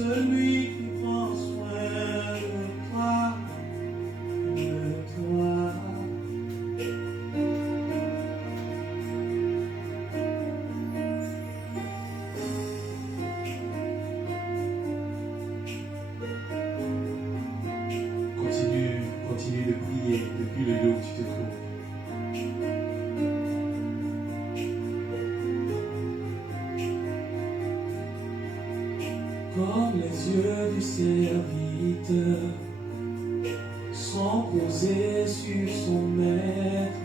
celui qui prend soin de toi, de toi. Continue de prier depuis le lieu où tu te trouves. Comme les yeux du serviteur sont posés sur son maître,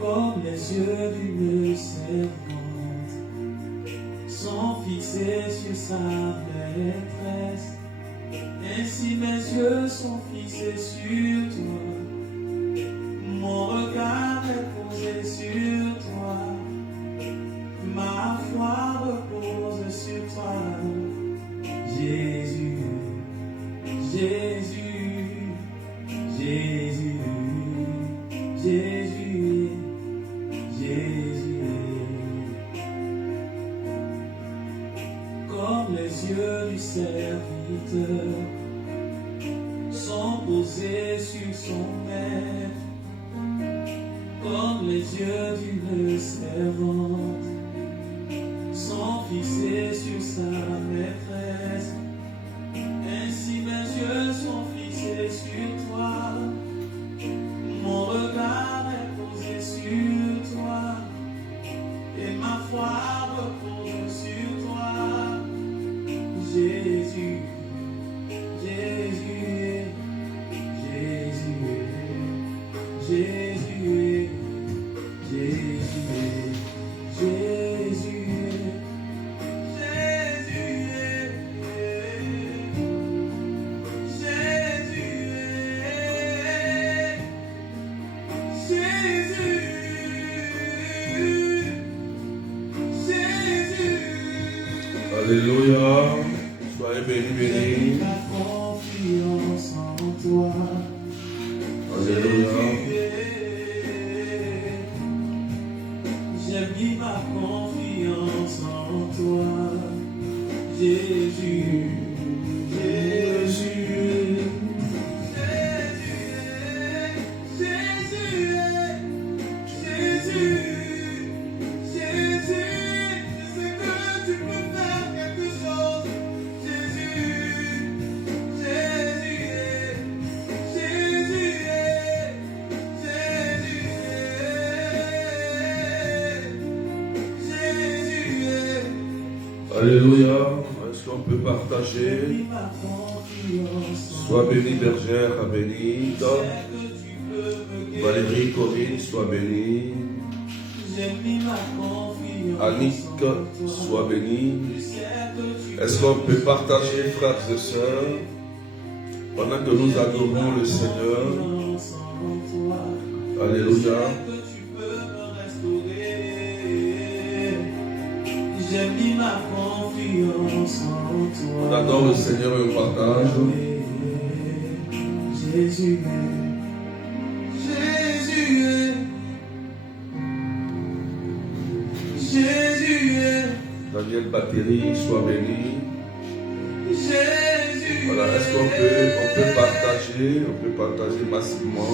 comme les yeux d'une servante sont fixés sur sa maîtresse, ainsi mes yeux sont fixés sur toi, mon regard est posé sur toi, ma foi repose sur toi. Jésus, Jésus, Jésus, Jésus, Jésus. Comme les yeux du serviteur sont posés sur son maître, comme les yeux d'une servante sont fixés sur sa maîtresse, ainsi mes yeux sont fixés sur toi, mon regard est posé sur toi, et ma foi repose sur toi. Jésus, Jésus, Jésus, Jésus, Jésus, Jésus. Alléluia, soyez bénis, bénis. J'ai mis ma confiance en toi. Alléluia. J'ai mis ma confiance en toi. Jésus, Jésus. Alléluia. Est-ce qu'on peut partager? Sois bénie, bergère, bénie. Valérie, Corinne, sois bénie. Annick, sois bénie. Est-ce qu'on peut partager, frères et sœurs, pendant que nous adorons le Seigneur? Alléluia. J'ai mis ma confiance en toi. On adore le Seigneur et on partage. Jésus, Jésus, Jésus. Daniel Batterie, sois béni. Jésus. Voilà, est-ce qu'on peut partager massivement.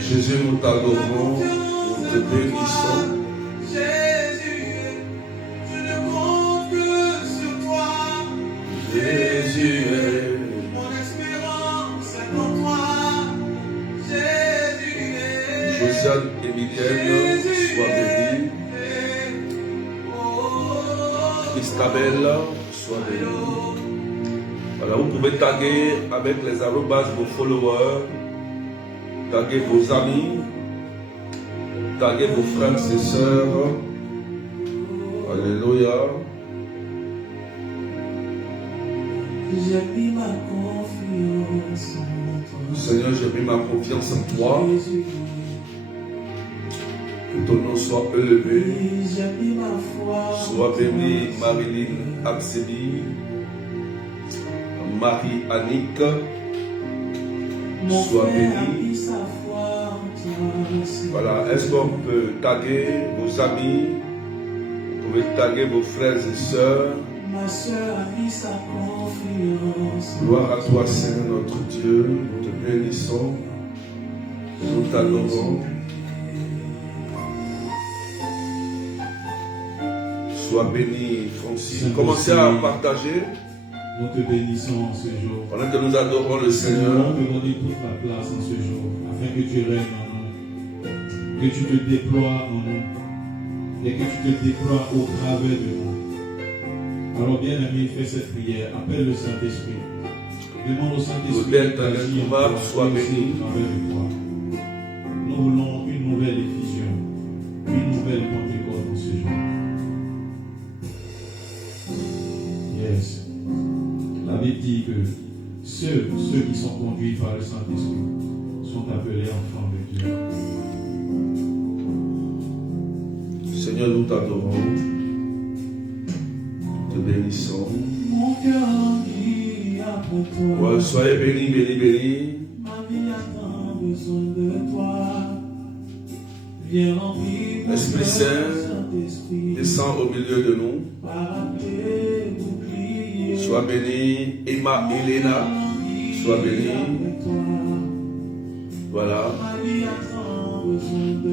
Jésus, nous t'adorons, nous te bénissons. Jésus, je ne compte que sur toi. Jésus, mon espérance est en toi. Jésus, Josiane Emilienne, sois bénie. Christabelle, sois bénie. Voilà, vous pouvez taguer avec les arrobas vos followers. Taguez vos amis, taguez vos frères et sœurs. Alléluia. J'ai mis ma confiance en toi. Seigneur, j'ai mis ma confiance en toi. Que ton nom soit élevé. J'ai mis ma foi. Sois bénie, Marilyn Abseli, Marie-Annick. Sois bénie. Sa foi en toi. Voilà, est-ce qu'on peut taguer vos amis? Vous pouvez taguer vos frères et sœurs. Ma soeur a mis sa confiance. Gloire à toi, Seigneur notre Dieu. Nous te bénissons. Nous t'adorons. Sois béni, Francis. Commencez à partager. Nous te bénissons en ce jour. Pendant que nous adorons le Nous Seigneur. allons te donner toute la place en ce jour, afin que tu règnes en nous, que tu te déploies en nous, et que tu te déploies au travers de nous. Alors bien aimé, fais cette prière, appelle le Saint-Esprit. Demande au Saint-Esprit d'agir en toi, sois et aussi béni. au travers de toi. Nous voulons une nouvelle effusion, une nouvelle Pentecôte en ce jour. Yes. La Bible dit que ceux qui sont conduits par le Saint-Esprit sont appelés enfants de Dieu. Seigneur, nous t'adorons. Nous te bénissons. Mon cœur envie après toi. Ouais, soyez bénis, bénis, bénis. Ma vie a tant besoin de toi. Viens remplir mon Esprit cœur, Saint, Saint-Esprit. descends au milieu de nous. Parapluie, bouclier. Sois béni, Emma, Elena. Sois béni. Voilà. Ma vie a tant besoin de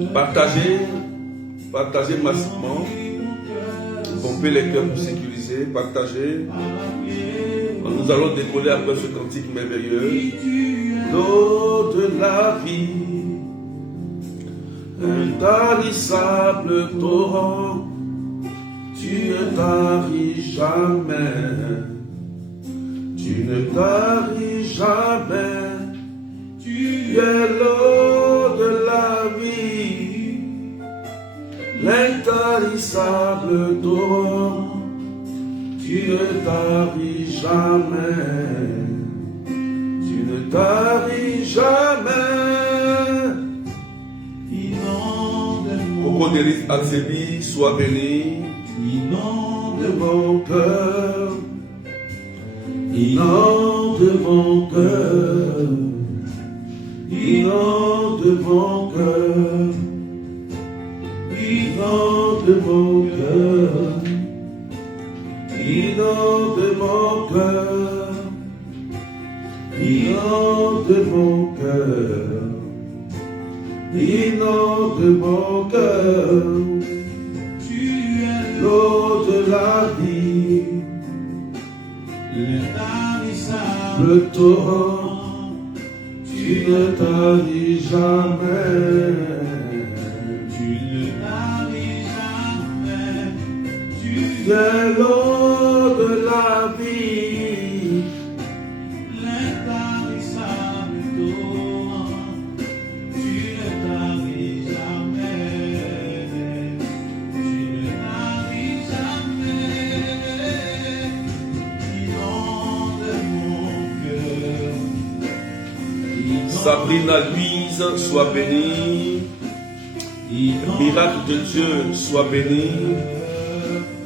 Partagez massivement. Pompez les cœurs pour sécuriser. Partagez. Nous allons décoller après ce cantique merveilleux. L'eau de la vie, intarissable torrent, tu ne taris jamais. Tu ne taris jamais. Tu es l'eau de la vie, l'intarissable torrent, tu ne taris jamais. Tu ne taris jamais. Coco Delis Alzebi, sois béni. Inonde mon cœur. Inonde mon cœur. Inonde mon cœur. Inonde mon cœur. Inonde mon cœur. Inonde mon cœur. Inonde mon cœur. Tu es l'eau de la vie, l'intarissable torrent, tu ne taris jamais. Tu ne taris jamais. Tu es l'eau de la vie, l'intarissable torrent, tu ne taris jamais. Tu ne taris jamais. Inonde mon cœur. Sabrina Louise, sois bénie. Miracle de Dieu, sois béni.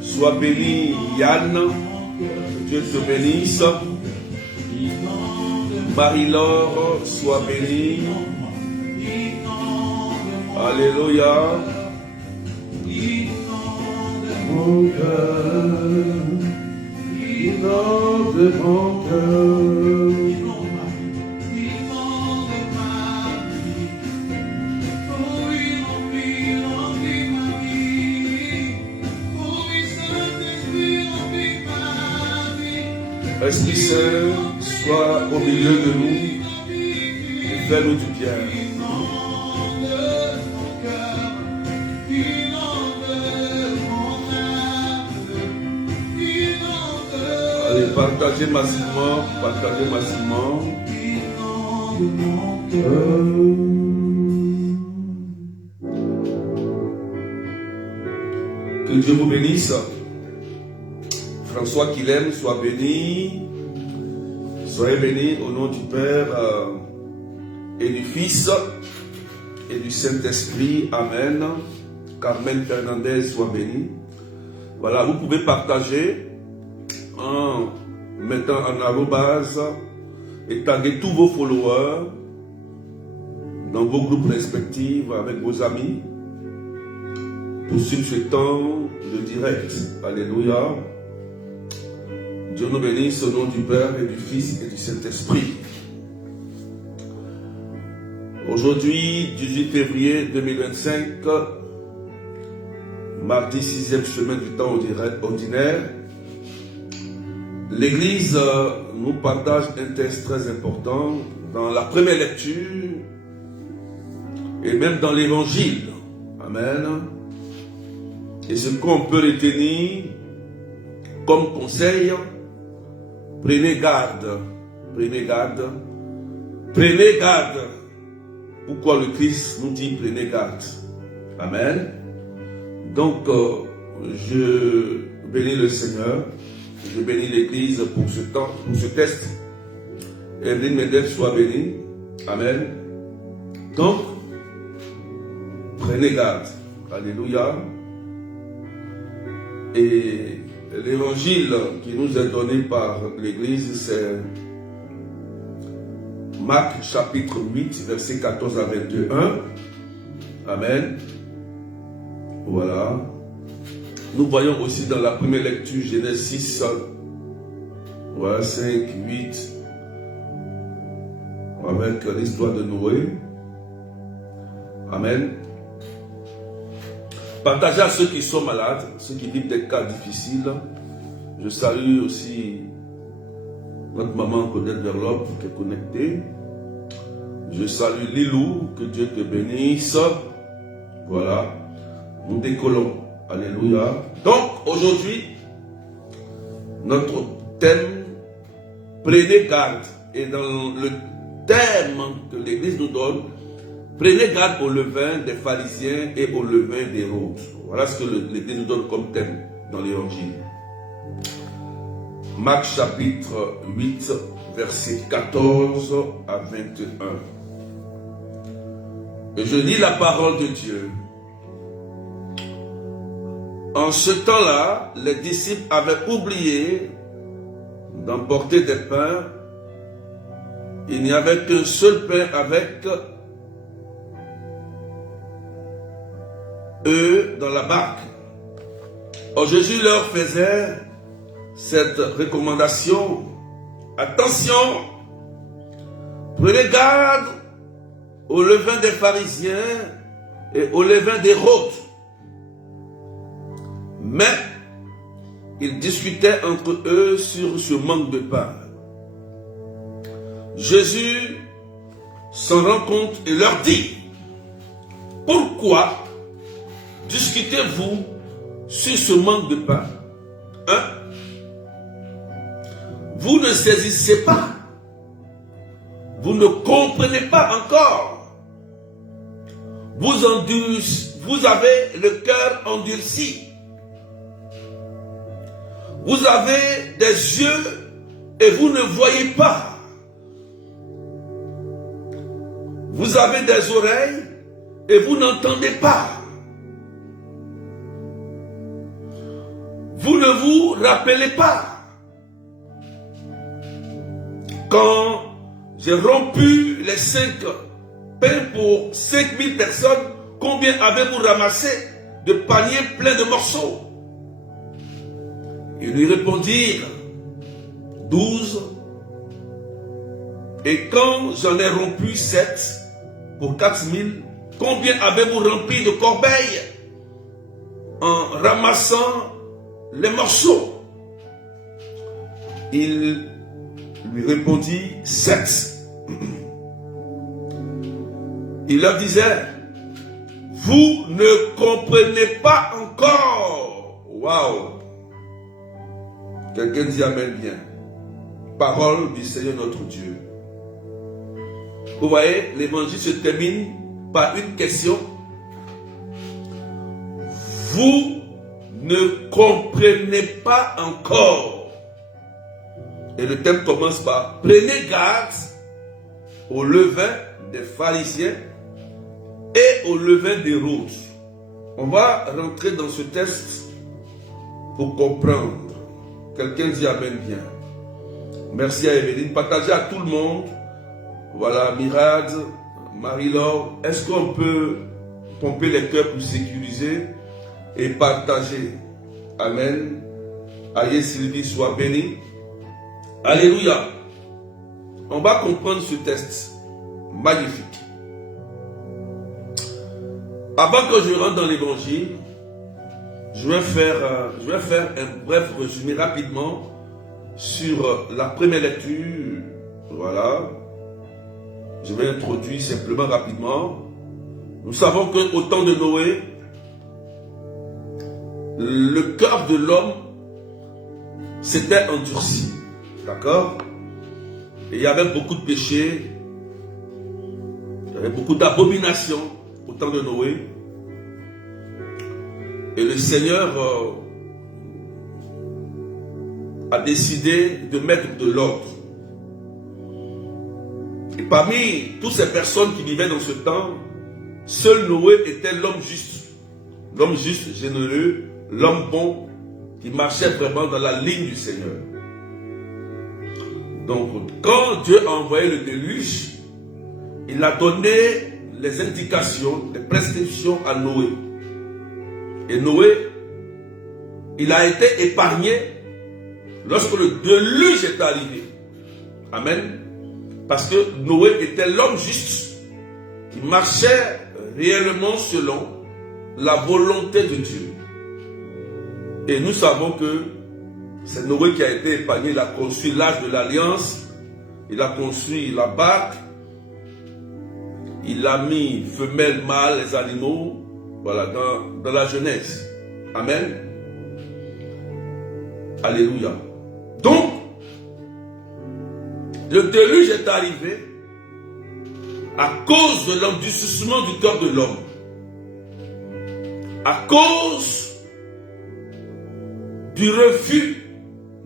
Sois béni, Yann. Que Dieu te bénisse. Marie-Laure, sois bénie. Alléluia. Mon cœur, inonde mon cœur. Esprit Saint, sois au milieu de nous et fais-nous du bien. Allez, partagez massivement, partagez massivement. Que Dieu vous bénisse. François qu'il aime, sois béni. Soyez bénis au nom du Père et du Fils et du Saint-Esprit. Amen. Carmen Fernandez, sois béni. Voilà, vous pouvez partager en mettant en arrobase et taguer tous vos followers. dans vos groupes respectifs, avec vos amis, pour suivre ce temps de direct. Alléluia. Dieu nous bénisse au nom du Père et du Fils et du Saint-Esprit. Aujourd'hui, 18 février 2025, mardi 6e semaine du temps ordinaire, l'Église nous partage un texte très important dans la première lecture et même dans l'Évangile. Amen. Et ce qu'on peut retenir comme conseil, prenez garde, prenez garde, prenez garde. Pourquoi le Christ nous dit prenez garde? Amen. Donc, je bénis le Seigneur, je bénis l'Église pour ce temps, pour ce test. Evelyne Medel soit bénie. Amen. Donc, prenez garde. Alléluia. Et l'évangile qui nous est donné par l'Église, c'est Marc chapitre 8, versets 14 à 21. Amen. Voilà. Nous voyons aussi dans la première lecture Genèse 6, voilà, 5, 8, avec l'histoire de Noé. Amen. Partagez à ceux qui sont malades, ceux qui vivent des cas difficiles. Je salue aussi notre maman Claudette Verlope qui est connectée. Je salue Lilou, que Dieu te bénisse. Voilà. Nous décollons. Alléluia. Donc, aujourd'hui, notre thème, prenez garde. Et dans le thème que l'Église nous donne, prenez garde au levain des pharisiens et au levain des Hérodes. Voilà ce que l'Église nous donne comme thème dans l'Évangile. Marc chapitre 8, versets 14 à 21. Et je lis la parole de Dieu. En ce temps-là, les disciples avaient oublié d'emporter des pains. Il n'y avait qu'un seul pain avec eux dans la barque. Or Jésus leur faisait cette recommandation. Attention, prenez garde au levain des pharisiens et au levain des Hérodes. Mais ils discutaient entre eux sur ce manque de pain. Jésus s'en rend compte et leur dit: pourquoi discutez-vous sur ce manque de pain? Vous ne saisissez pas. Vous ne comprenez pas encore. Vous avez le cœur endurci. Vous avez des yeux et vous ne voyez pas. Vous avez des oreilles et vous n'entendez pas. Vous ne vous rappelez pas. Quand j'ai rompu les 5 pains pour 5000 personnes, combien avez-vous ramassé de paniers pleins de morceaux? Ils lui répondirent 12. Et quand j'en ai rompu 7 pour 4000, combien avez-vous rempli de corbeilles en ramassant les morceaux? Il lui répondit 7. Il leur disait: vous ne comprenez pas encore. Waouh! Quelqu'un dit amen bien. Parole du Seigneur notre Dieu. Vous voyez, l'évangile se termine par une question. Vous ne comprenez pas encore. Et le thème commence par: prenez garde au levain des pharisiens et au levain des Hérodes. On va rentrer dans ce texte pour comprendre. Quelqu'un dit amen bien. Merci à Evelyne. Partagez à tout le monde. Voilà, Mirad, Marie-Laure, est-ce qu'on peut pomper les cœurs pour sécuriser et partager? Amen. Aïe Sylvie, sois bénie. Alléluia. On va comprendre ce texte magnifique. Avant que je rentre dans l'évangile, je vais faire un bref résumé rapidement sur la première lecture. Voilà. Je vais introduire simplement rapidement. Nous savons qu'au temps de Noé, le cœur de l'homme s'était endurci. D'accord? Et il y avait beaucoup de péchés, il y avait beaucoup d'abominations au temps de Noé. Et le Seigneur a décidé de mettre de l'ordre. Et parmi toutes ces personnes qui vivaient dans ce temps, seul Noé était l'homme juste. L'homme juste, généreux, l'homme bon, qui marchait vraiment dans la ligne du Seigneur. Donc, quand Dieu a envoyé le déluge, il a donné les indications, les prescriptions à Noé. Et Noé, il a été épargné lorsque le déluge est arrivé. Amen. Parce que Noé était l'homme juste qui marchait réellement selon la volonté de Dieu. Et nous savons que c'est Noé qui a été épargné. Il a construit l'arche de l'alliance, il a construit la barque, il a mis femelle, mâle, les animaux, voilà, dans la Genèse. Amen. Alléluia. Donc, le déluge est arrivé à cause de l'endurcissement du cœur de l'homme. À cause du refus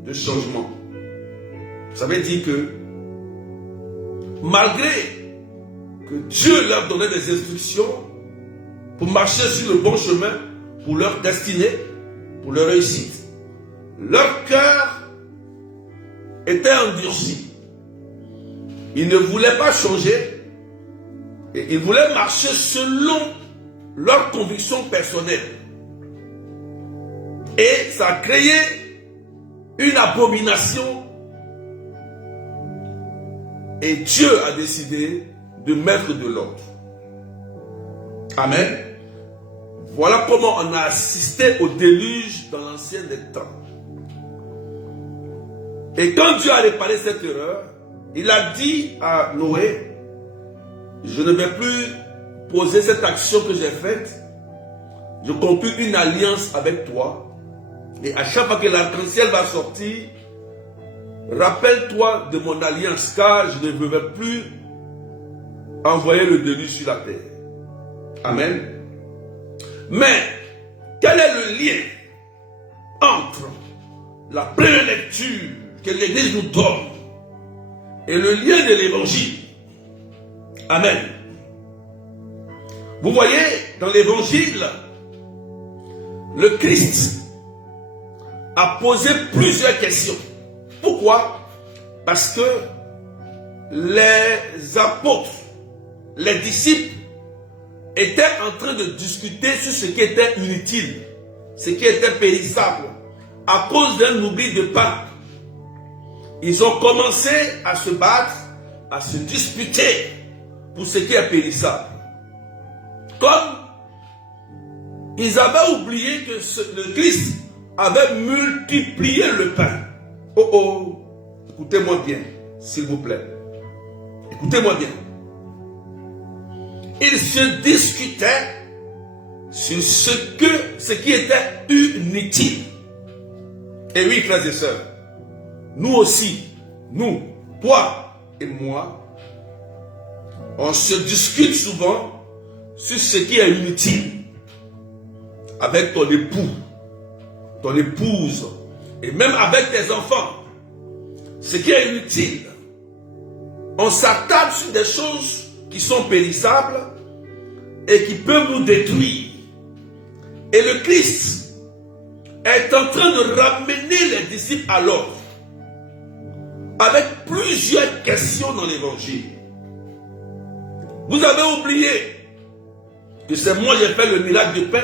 de changement. Ça veut dire que malgré que Dieu leur donnait des instructions pour marcher sur le bon chemin, pour leur destinée, pour leur réussite, leur cœur était endurci. Ils ne voulaient pas changer et ils voulaient marcher selon leurs convictions personnelles. Et ça a créé une abomination. Et Dieu a décidé de mettre de l'ordre. Amen. Voilà comment on a assisté au déluge dans l'ancien des temps. Et quand Dieu a réparé cette erreur, il a dit à Noé, je ne vais plus poser cette action que j'ai faite. Je conclus une alliance avec toi. Et à chaque fois que l'arc-en-ciel va sortir, rappelle-toi de mon alliance, car je ne veux plus envoyer le déluge sur la terre. Amen. Mais, quel est le lien entre la première lecture que l'Église nous donne et le lien de l'Évangile? Amen. Vous voyez, dans l'Évangile, le Christ a posé plusieurs questions. Pourquoi? Parce que les apôtres, les disciples, étaient en train de discuter sur ce qui était inutile, ce qui était périssable, à cause d'un oubli de Pâques. Ils ont commencé à se battre, à se disputer pour ce qui est périssable. Comme ils avaient oublié que le Christ avait multiplié le pain. Oh oh, écoutez-moi bien, s'il vous plaît. Écoutez-moi bien. Ils se discutaient sur ce qui était inutile. Et oui, frères et sœurs, nous aussi, nous, toi et moi, on se discute souvent sur ce qui est inutile avec ton époux, ton épouse, et même avec tes enfants. Ce qui est inutile. On s'attarde sur des choses qui sont périssables et qui peuvent nous détruire. Et le Christ est en train de ramener les disciples à l'ordre avec plusieurs questions dans l'Évangile. Vous avez oublié que c'est moi qui ai fait le miracle de paix.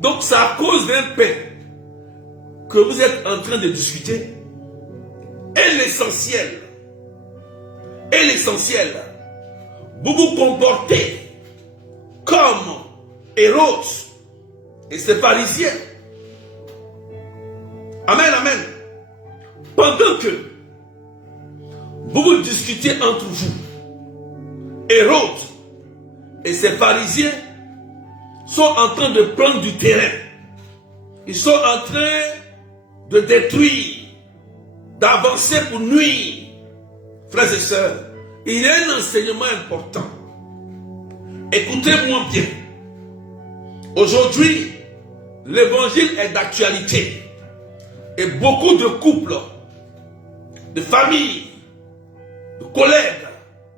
Donc c'est à cause d'un pain que vous êtes en train de discuter. Et l'essentiel, vous vous comportez comme Hérode et ses pharisiens. Amen, amen. Pendant que vous discutez entre vous, Hérode et ses pharisiens sont en train de prendre du terrain. Ils sont en train de détruire, d'avancer pour nuire. Frères et sœurs, il y a un enseignement important. Écoutez-moi bien. Aujourd'hui, l'évangile est d'actualité. Et beaucoup de couples, de familles, de collègues,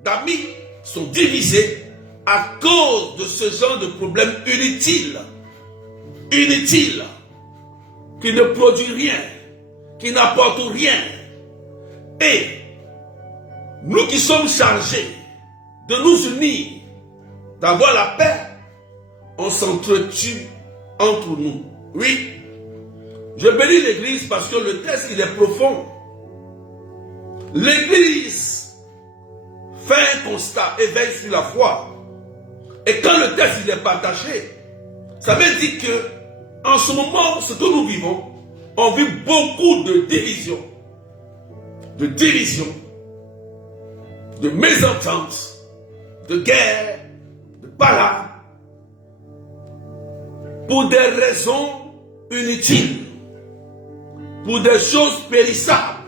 d'amis sont divisés à cause de ce genre de problème inutile. Inutile. Qui ne produit rien. Qui n'apporte rien. Et nous qui sommes chargés de nous unir, d'avoir la paix, on s'entretue entre nous. Oui. Je bénis l'église parce que le texte il est profond. L'église fait un constat et veille sur la foi. Et quand le texte il est partagé, ça veut dire que en ce moment, ce que nous vivons, on vit beaucoup de divisions, de mésententes, de guerres, de bagarres, pour des raisons inutiles, pour des choses périssables,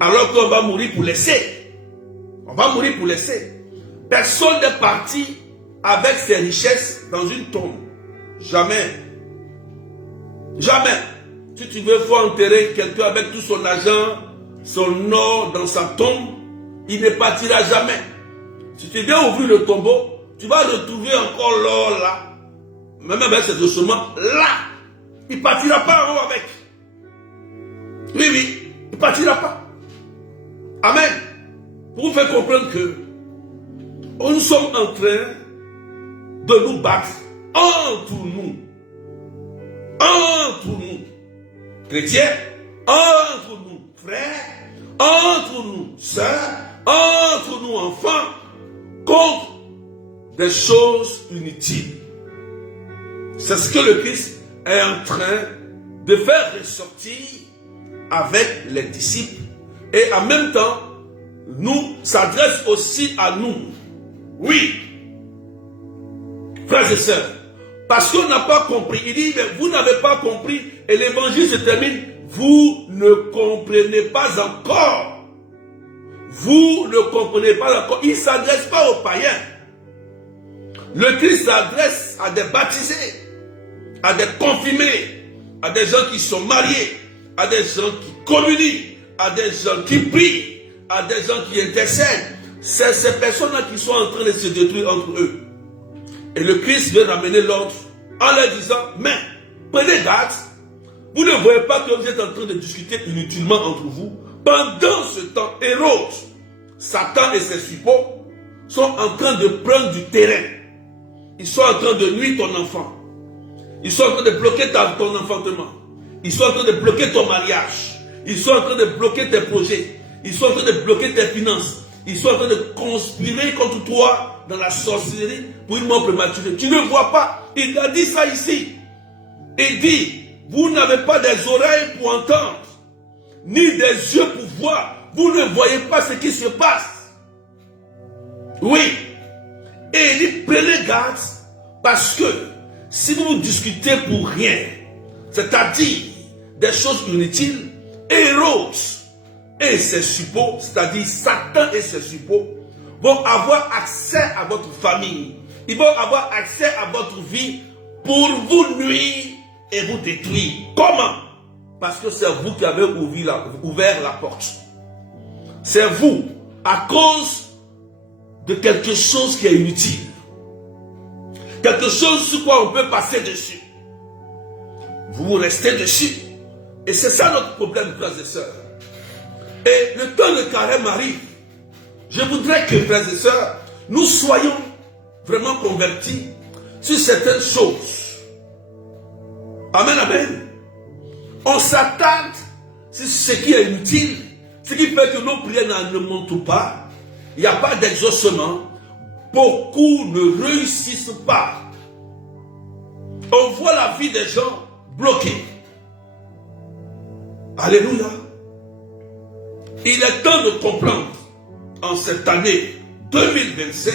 alors qu'on va mourir pour laisser. On va mourir pour laisser. Personne n'est parti avec ses richesses dans une tombe. Jamais. Jamais. Si tu veux, il faut enterrer quelqu'un avec tout son argent, son or dans sa tombe. Il ne partira jamais. Si tu viens ouvrir le tombeau, tu vas retrouver encore l'or là. Même avec ses ossements là. Il ne partira pas en haut avec. Oui, oui. Il ne partira pas. Amen. Pour vous faire comprendre que nous sommes en train de nous battre entre nous. Entre nous. Chrétiens, entre nous. Frères, entre nous. Sœurs, entre nous enfants. Contre des choses inutiles. C'est ce que le Christ est en train de faire ressortir avec les disciples. Et en même temps, nous s'adresse aussi à nous. Oui. Frères et sœurs. Parce qu'on n'a pas compris. Il dit, mais vous n'avez pas compris. Et l'évangile se termine. Vous ne comprenez pas encore. Vous ne comprenez pas encore. Il ne s'adresse pas aux païens. Le Christ s'adresse à des baptisés, à des confirmés, à des gens qui sont mariés, à des gens qui communient, à des gens qui prient, à des gens qui intercèdent. C'est ces personnes-là qui sont en train de se détruire entre eux. Et le Christ vient ramener l'ordre en leur disant, mais prenez garde, vous ne voyez pas que vous êtes en train de discuter inutilement entre vous. Pendant ce temps, Hérode, Satan et ses suppôts sont en train de prendre du terrain. Ils sont en train de nuire ton enfant. Ils sont en train de bloquer ton enfantement. Ils sont en train de bloquer ton mariage. Ils sont en train de bloquer tes projets. Ils sont en train de bloquer tes finances. Ils sont en train de conspirer contre toi dans la sorcellerie pour une mort prématurée. Tu ne vois pas. Il a dit ça ici. Il dit, vous n'avez pas des oreilles pour entendre, ni des yeux pour voir. Vous ne voyez pas ce qui se passe. Oui. Et il dit, prenez garde, parce que si vous discutez pour rien, c'est-à-dire des choses inutiles, Hérode et ses suppôts, c'est-à-dire Satan et ses suppôts, vont avoir accès à votre famille. Ils vont avoir accès à votre vie pour vous nuire et vous détruire. Comment? Parce que c'est vous qui avez ouvert la porte. C'est vous, à cause de quelque chose qui est inutile. Quelque chose sur quoi on peut passer dessus. Vous restez dessus. Et c'est ça notre problème, frères et sœurs. Et le temps de carême arrive. Je voudrais que, frères et sœurs, nous soyons vraiment convertis sur certaines choses. Amen, amen. On s'attarde sur ce qui est inutile, ce qui fait que nos prières ne montent pas. Il n'y a pas d'exaucement. Beaucoup ne réussissent pas. On voit la vie des gens bloquée. Alléluia. Il est temps de comprendre en cette année 2025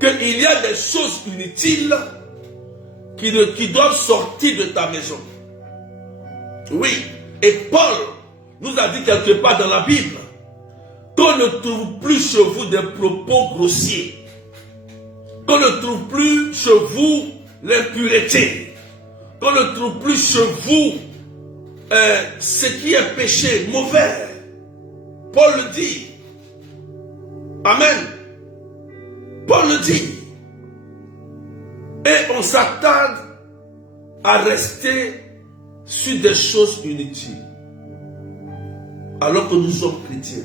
qu'il y a des choses inutiles qui doivent sortir de ta maison. Oui, et Paul nous a dit quelque part dans la Bible qu'on ne trouve plus chez vous des propos grossiers, qu'on ne trouve plus chez vous l'impureté, qu'on ne trouve plus chez vous ce qui est péché, mauvais. Paul le dit. Amen. Paul le dit. Et on s'attarde à rester sur des choses inutiles. Alors que nous sommes chrétiens.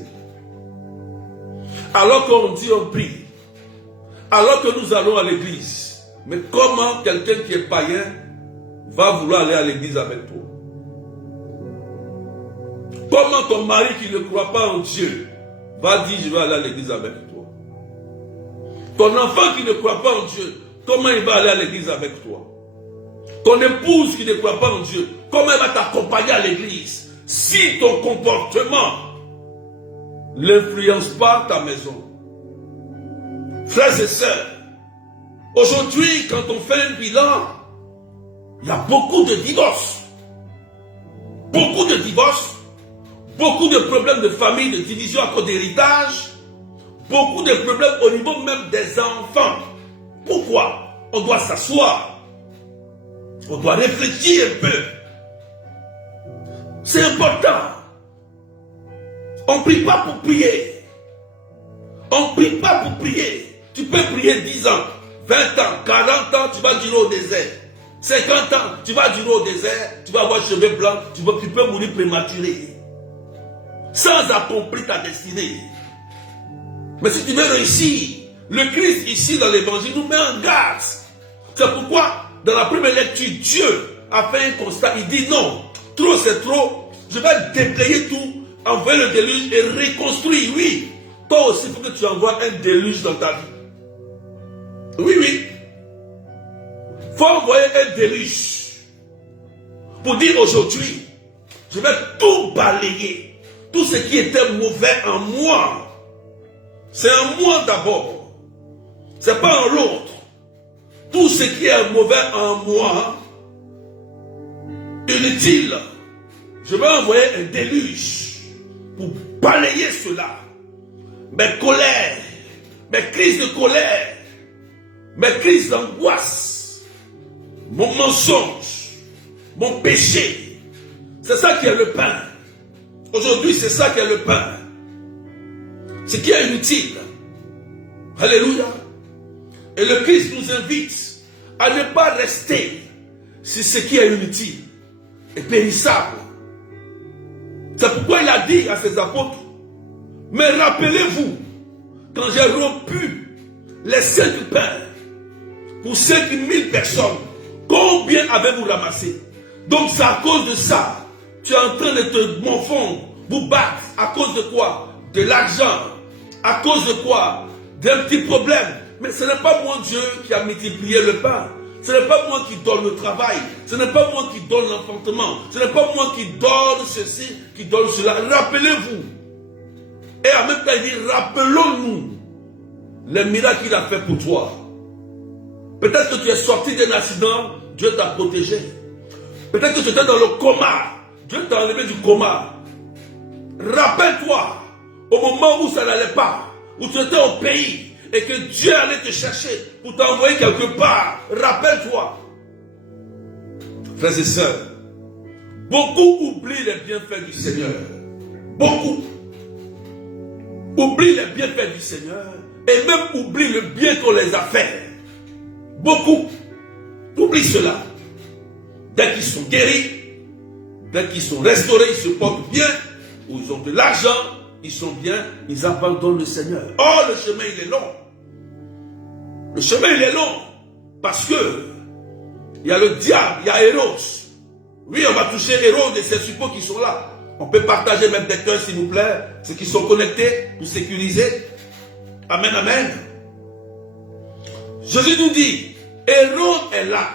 Alors qu'on dit on prie. Alors que nous allons à l'église. Mais comment quelqu'un qui est païen va vouloir aller à l'église avec toi? Comment ton mari qui ne croit pas en Dieu va dire je vais aller à l'église avec toi? Ton enfant qui ne croit pas en Dieu, comment il va aller à l'église avec toi? Ton épouse qui ne croit pas en Dieu, comment elle va t'accompagner à l'église si ton comportement n'influence pas ta maison? Frères et sœurs, aujourd'hui, quand on fait un bilan, il y a beaucoup de divorces. Beaucoup de divorces. Beaucoup de problèmes de famille, de division à cause d'héritage. Beaucoup de problèmes au niveau même des enfants. Pourquoi? On doit s'asseoir. On doit réfléchir un peu. C'est important. On ne prie pas pour prier. On ne prie pas pour prier. Tu peux prier 10 ans, 20 ans, 40 ans, tu vas durer au désert. 50 ans, tu vas durer au désert, tu vas avoir cheveux blancs, tu peux mourir prématuré. Sans accomplir ta destinée. Mais si tu veux réussir, le Christ ici dans l'évangile nous met en garde. C'est pourquoi dans la première lecture, Dieu a fait un constat. Il dit non, trop c'est trop, je vais déblayer tout, envoyer le déluge et reconstruire. Oui, toi aussi il faut que tu envoies un déluge dans ta vie. Oui, oui. Il faut envoyer un déluge pour dire aujourd'hui, je vais tout balayer. Tout ce qui était mauvais en moi, c'est en moi d'abord. Ce n'est pas en l'autre. Tout ce qui est mauvais en moi, inutile, je vais envoyer un déluge pour balayer cela. Mes colères, mes crises de colère, mes crises d'angoisse, mon mensonge, mon péché. C'est ça qui est le pain. Aujourd'hui, c'est ça qui est le pain. Ce qui est inutile. Alléluia. Et le Christ nous invite à ne pas rester sur ce qui est inutile et périssable. C'est pourquoi il a dit à ses apôtres, mais rappelez-vous, quand j'ai rompu les 5 pains pour 5000 personnes, combien avez-vous ramassé? Donc c'est à cause de ça. Tu es en train de te morfondre, vous battre. À cause de quoi? De l'argent. À cause de quoi? D'un petit problème. Mais ce n'est pas moi Dieu qui a multiplié le pain. Ce n'est pas moi qui donne le travail. Ce n'est pas moi qui donne l'enfantement. Ce n'est pas moi qui donne ceci, qui donne cela. Rappelez-vous. Et en même temps, il dit, rappelons-nous les miracles qu'il a fait pour toi. Peut-être que tu es sorti d'un accident, Dieu t'a protégé. Peut-être que tu étais dans le coma. Dieu t'a enlevé du coma. Rappelle-toi, au moment où ça n'allait pas, où tu étais au pays, et que Dieu allait te chercher pour t'envoyer quelque part. Rappelle-toi. Frères et sœurs, beaucoup oublient les bienfaits du Seigneur. Beaucoup oublient les bienfaits du Seigneur et même oublient le bien qu'on les a fait. Beaucoup oublient cela. Dès qu'ils sont guéris, dès qu'ils sont restaurés, ils se portent bien, ou ils ont de l'argent, ils sont bien, ils abandonnent le Seigneur. Oh, le chemin il est long. Le chemin, il est long. Parce que il y a le diable, il y a Héros. Oui, on va toucher Héros et ses suppôts qui sont là. On peut partager même des cœurs, s'il vous plaît, ceux qui sont connectés, pour sécuriser. Amen, amen. Jésus nous dit, Héros est là.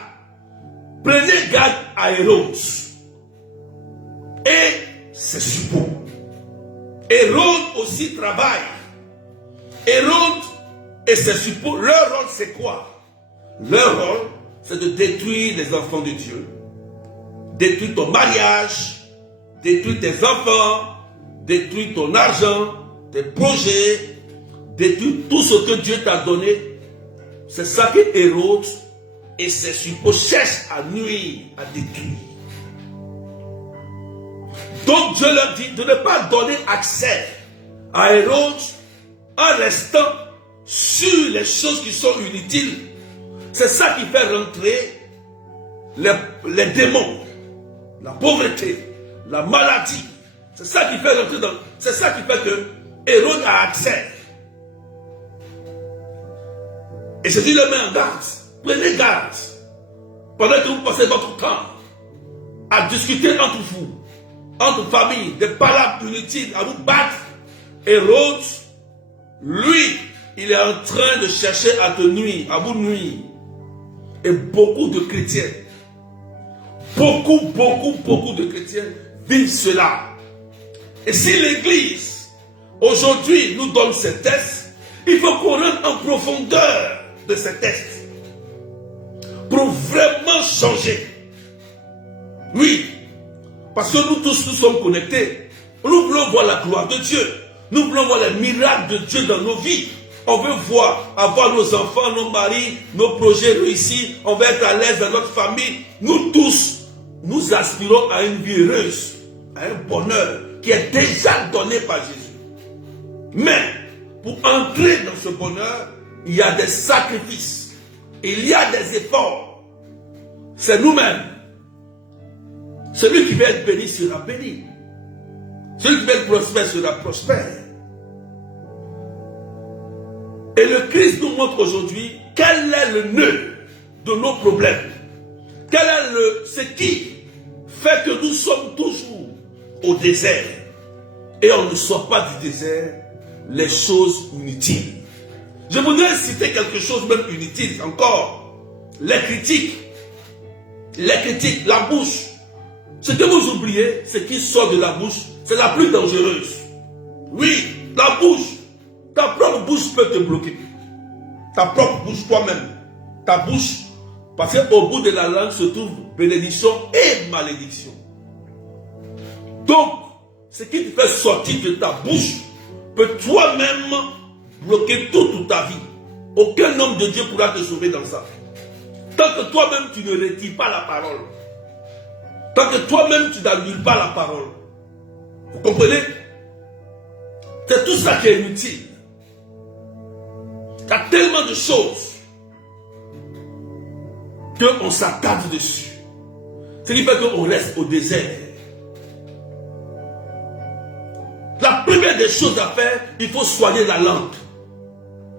Prenez garde à Héros et ses suppôts. Hérode aussi travaille. Hérode et ses suppôts, leur rôle c'est quoi? Leur rôle, c'est de détruire les enfants de Dieu. Détruire ton mariage, détruire tes enfants, détruire ton argent, tes projets, détruire tout ce que Dieu t'a donné. C'est ça que Hérode et ses suppôts cherchent à nuire, à détruire. Donc Dieu leur dit de ne pas donner accès à Hérode en restant sur les choses qui sont inutiles. C'est ça qui fait rentrer les démons, la pauvreté, la maladie. C'est ça qui fait rentrer dans... C'est ça qui fait que Hérode a accès. Et Jésus le met en garde. Prenez garde. Pendant que vous passez votre temps à discuter entre vous, entre familles, des palabres inutiles, à vous battre, Hérode, lui, il est en train de chercher à te nuire, à vous nuire. Et beaucoup de chrétiens, beaucoup de chrétiens vivent cela. Et si l'Église, aujourd'hui, nous donne ces tests, il faut qu'on rentre en profondeur de ces tests pour vraiment changer. Oui, parce que nous tous, nous sommes connectés. Nous voulons voir la gloire de Dieu. Nous voulons voir les miracles de Dieu dans nos vies. On veut voir, avoir nos enfants, nos maris, nos projets réussis. On veut être à l'aise dans notre famille. Nous tous, nous aspirons à une vie heureuse, à un bonheur qui est déjà donné par Jésus. Mais, pour entrer dans ce bonheur, il y a des sacrifices. Il y a des efforts. C'est nous-mêmes. Celui qui veut être béni sera béni. Celui qui veut être prospère sera prospère. Et le Christ nous montre aujourd'hui quel est le nœud de nos problèmes. Quel est ce qui fait que nous sommes toujours au désert. Et on ne sort pas du désert les choses inutiles. Je voudrais citer quelque chose même inutile encore. Les critiques, la bouche. Ce que vous oubliez, ce qui sort de la bouche, c'est la plus dangereuse. Oui, la bouche. Ta propre bouche peut te bloquer. Ta propre bouche toi-même. Ta bouche, parce qu'au bout de la langue se trouve bénédiction et malédiction. Donc, ce qui te fait sortir de ta bouche peut toi-même bloquer toute ta vie. Aucun homme de Dieu pourra te sauver dans ça. Tant que toi-même tu ne retires pas la parole. Tant que toi-même tu n'annules pas la parole. Vous comprenez? C'est tout ça qui est inutile. Il y a tellement de choses qu'on s'attarde dessus. Ce qui fait qu'on reste au désert. La première des choses à faire, il faut soigner la langue.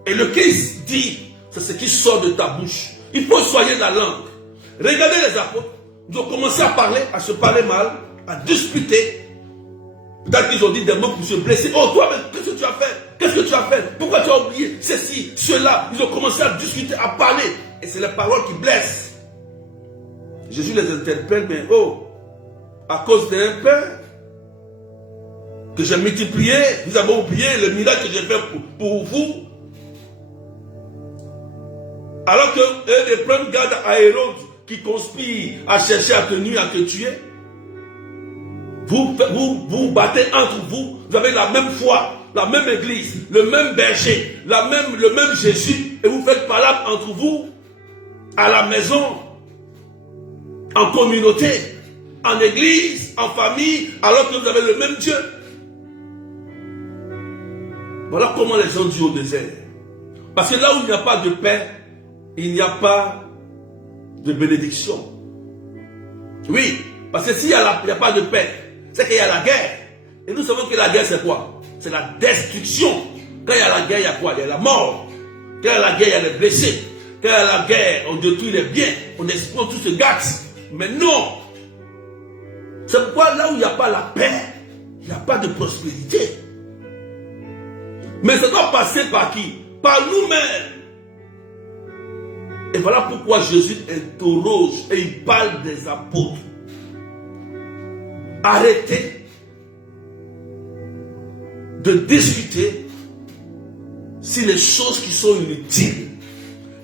Et le Christ dit, c'est ce qui sort de ta bouche. Il faut soigner la langue. Regardez les apôtres. Ils ont commencé à parler, à se parler mal, à disputer. Peut-être qu'ils ont dit des mots pour se blesser. Oh, toi, qu'est-ce que tu as fait? Qu'est-ce que tu as fait? Pourquoi tu as oublié ceci, cela? Ils ont commencé à discuter, à parler. Et c'est les paroles qui blessent. Jésus les interpelle, mais oh, à cause d'un pain que j'ai multiplié, vous avez oublié le miracle que j'ai fait pour vous. Alors que eux ne prennent garde à Hérode qui conspire à chercher à te nuire, à te tuer. Vous battez entre vous, vous avez la même foi, la même église, le même berger, le même Jésus, et vous faites palabre entre vous, à la maison, en communauté, en église, en famille, alors que vous avez le même Dieu. Voilà comment les gens disent au désert. Parce que là où il n'y a pas de paix, il n'y a pas de bénédiction. Oui, parce que s'il n'y a pas de paix, c'est qu'il y a la guerre. Et nous savons que la guerre c'est quoi? C'est la destruction. Quand il y a la guerre, il y a quoi? Il y a la mort. Quand il y a la guerre, il y a les blessés. Quand il y a la guerre, on détruit les biens, on expose, tout se gâte. Mais non. C'est pourquoi là où il n'y a pas la paix, il n'y a pas de prospérité. Mais ça doit passer par qui? Par nous-mêmes. Et voilà pourquoi Jésus interroge et il parle des apôtres. Arrêtez de discuter sur les choses qui sont inutiles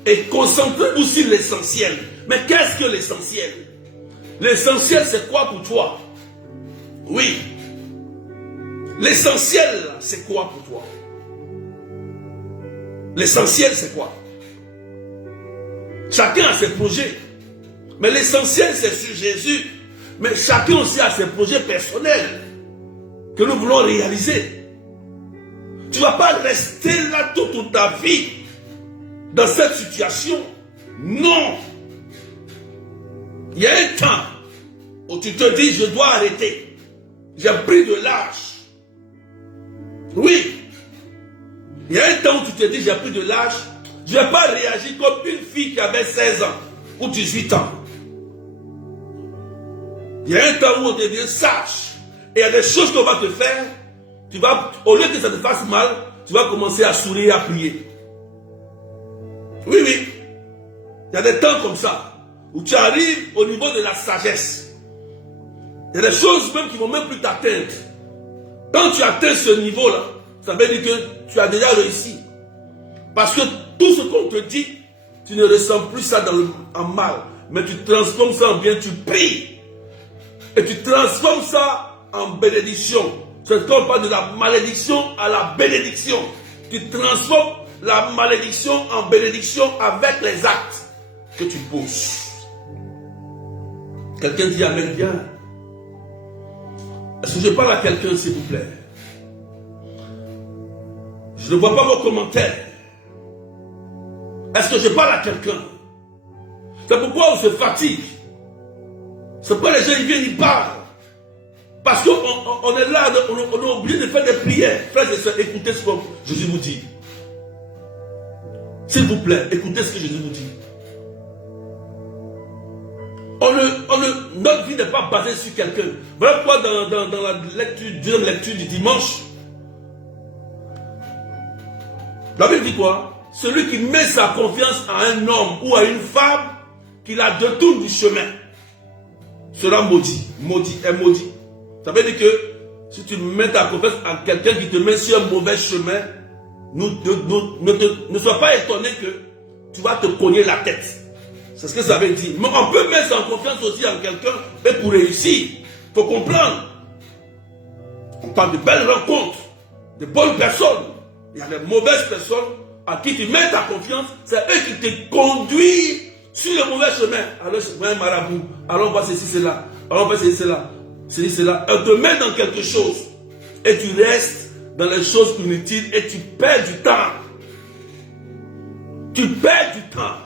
et concentrez-vous sur l'essentiel. Mais qu'est-ce que l'essentiel? L'essentiel, c'est quoi pour toi? Oui. L'essentiel, c'est quoi pour toi? L'essentiel, c'est quoi? Chacun a ses projets. Mais l'essentiel, c'est sur Jésus. Mais chacun aussi a ses projets personnels que nous voulons réaliser. Tu ne vas pas rester là toute ta vie dans cette situation. Non. Il y a un temps où tu te dis, je dois arrêter. J'ai pris de l'âge. Oui. Il y a un temps où tu te dis, j'ai pris de l'âge. Je ne vais pas réagir comme une fille qui avait 16 ans ou 18 ans. Il y a un temps où on te dit, sache. Et il y a des choses qu'on va te faire. Tu vas, au lieu que ça te fasse mal, tu vas commencer à sourire et à prier. Oui, oui. Il y a des temps comme ça, où tu arrives au niveau de la sagesse. Il y a des choses même qui ne vont même plus t'atteindre. Quand tu atteins ce niveau-là, ça veut dire que tu as déjà réussi. Parce que tout ce qu'on te dit, tu ne ressens plus ça en mal. Mais tu transformes ça en bien, tu pries. Et tu transformes ça en bénédiction. C'est quand on parle de la malédiction à la bénédiction. Tu transformes la malédiction en bénédiction avec les actes que tu poses. Quelqu'un dit amen bien. Est-ce que je parle à quelqu'un, s'il vous plaît? Je ne vois pas vos commentaires. Est-ce que je parle à quelqu'un? C'est pourquoi on se fatigue. C'est pourquoi les gens ils viennent, ils parlent. Parce qu'on est là, on est obligé de faire des prières. Frères et sœurs, écoutez ce que Jésus vous dit. S'il vous plaît, écoutez ce que Jésus vous dit. Notre vie n'est pas basée sur quelqu'un. Voilà pourquoi dans la deuxième lecture du dimanche, la Bible dit quoi? Celui qui met sa confiance à un homme ou à une femme qui la détourne du chemin sera maudit. Maudit est maudit. Ça veut dire que si tu mets ta confiance à quelqu'un qui te met sur un mauvais chemin, ne sois pas étonné que tu vas te cogner la tête. C'est ce que ça veut dire. Mais on peut mettre sa confiance aussi en quelqu'un et pour réussir. Il faut comprendre. On parle de belles rencontres, de bonnes personnes. Il y a des mauvaises personnes à qui tu mets ta confiance. C'est eux qui te conduisent sur le mauvais chemin. Alors, c'est un marabout. Alors, on va ceci, cela. Alors, on va ceci, cela. Ceci, cela. Elle te met dans quelque chose. Et tu restes dans les choses inutiles et tu perds du temps. Tu perds du temps.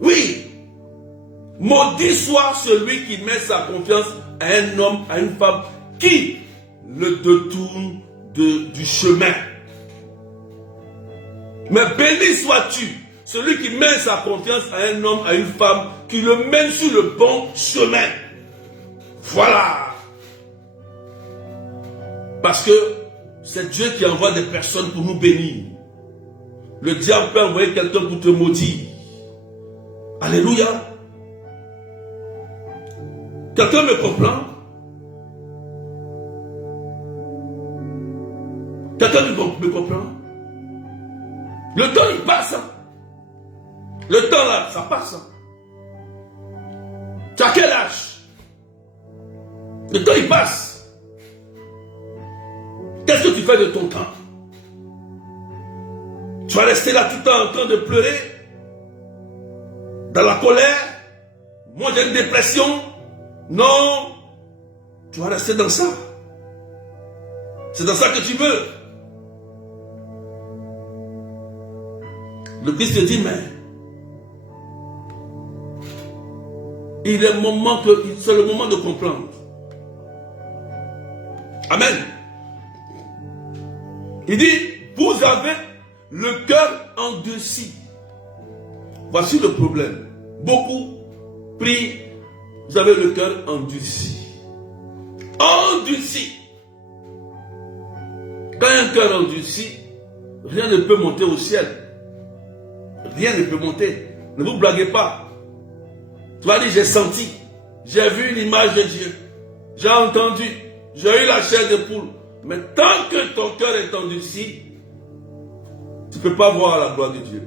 Oui. Maudit soit celui qui met sa confiance à un homme, à une femme qui le détourne du chemin. Mais béni sois-tu, celui qui met sa confiance à un homme, à une femme, qui le mène sur le bon chemin. Voilà. Parce que c'est Dieu qui envoie des personnes pour nous bénir. Le diable peut envoyer quelqu'un pour te maudire. Alléluia. Quelqu'un me comprend? Quelqu'un me comprend? Le temps, il passe. Le temps, là, ça passe. Tu as quel âge? Le temps, il passe. Qu'est-ce que tu fais de ton temps? Tu vas rester là tout le temps en train de pleurer? Dans la colère? Moi, j'ai une dépression? Non. Tu vas rester dans ça. C'est dans ça que tu veux. Le Christ te dit, mais c'est le moment de comprendre. Amen. Il dit, vous avez le cœur endurci. Voici le problème. Beaucoup prient, vous avez le cœur endurci. Endurci. Quand un cœur endurci, rien ne peut monter au ciel. Rien ne peut monter. Ne vous blaguez pas. Tu vas dire, j'ai senti, j'ai vu l'image de Dieu, j'ai entendu, j'ai eu la chair de poule. Mais tant que ton cœur est endurci, tu ne peux pas voir la gloire de Dieu.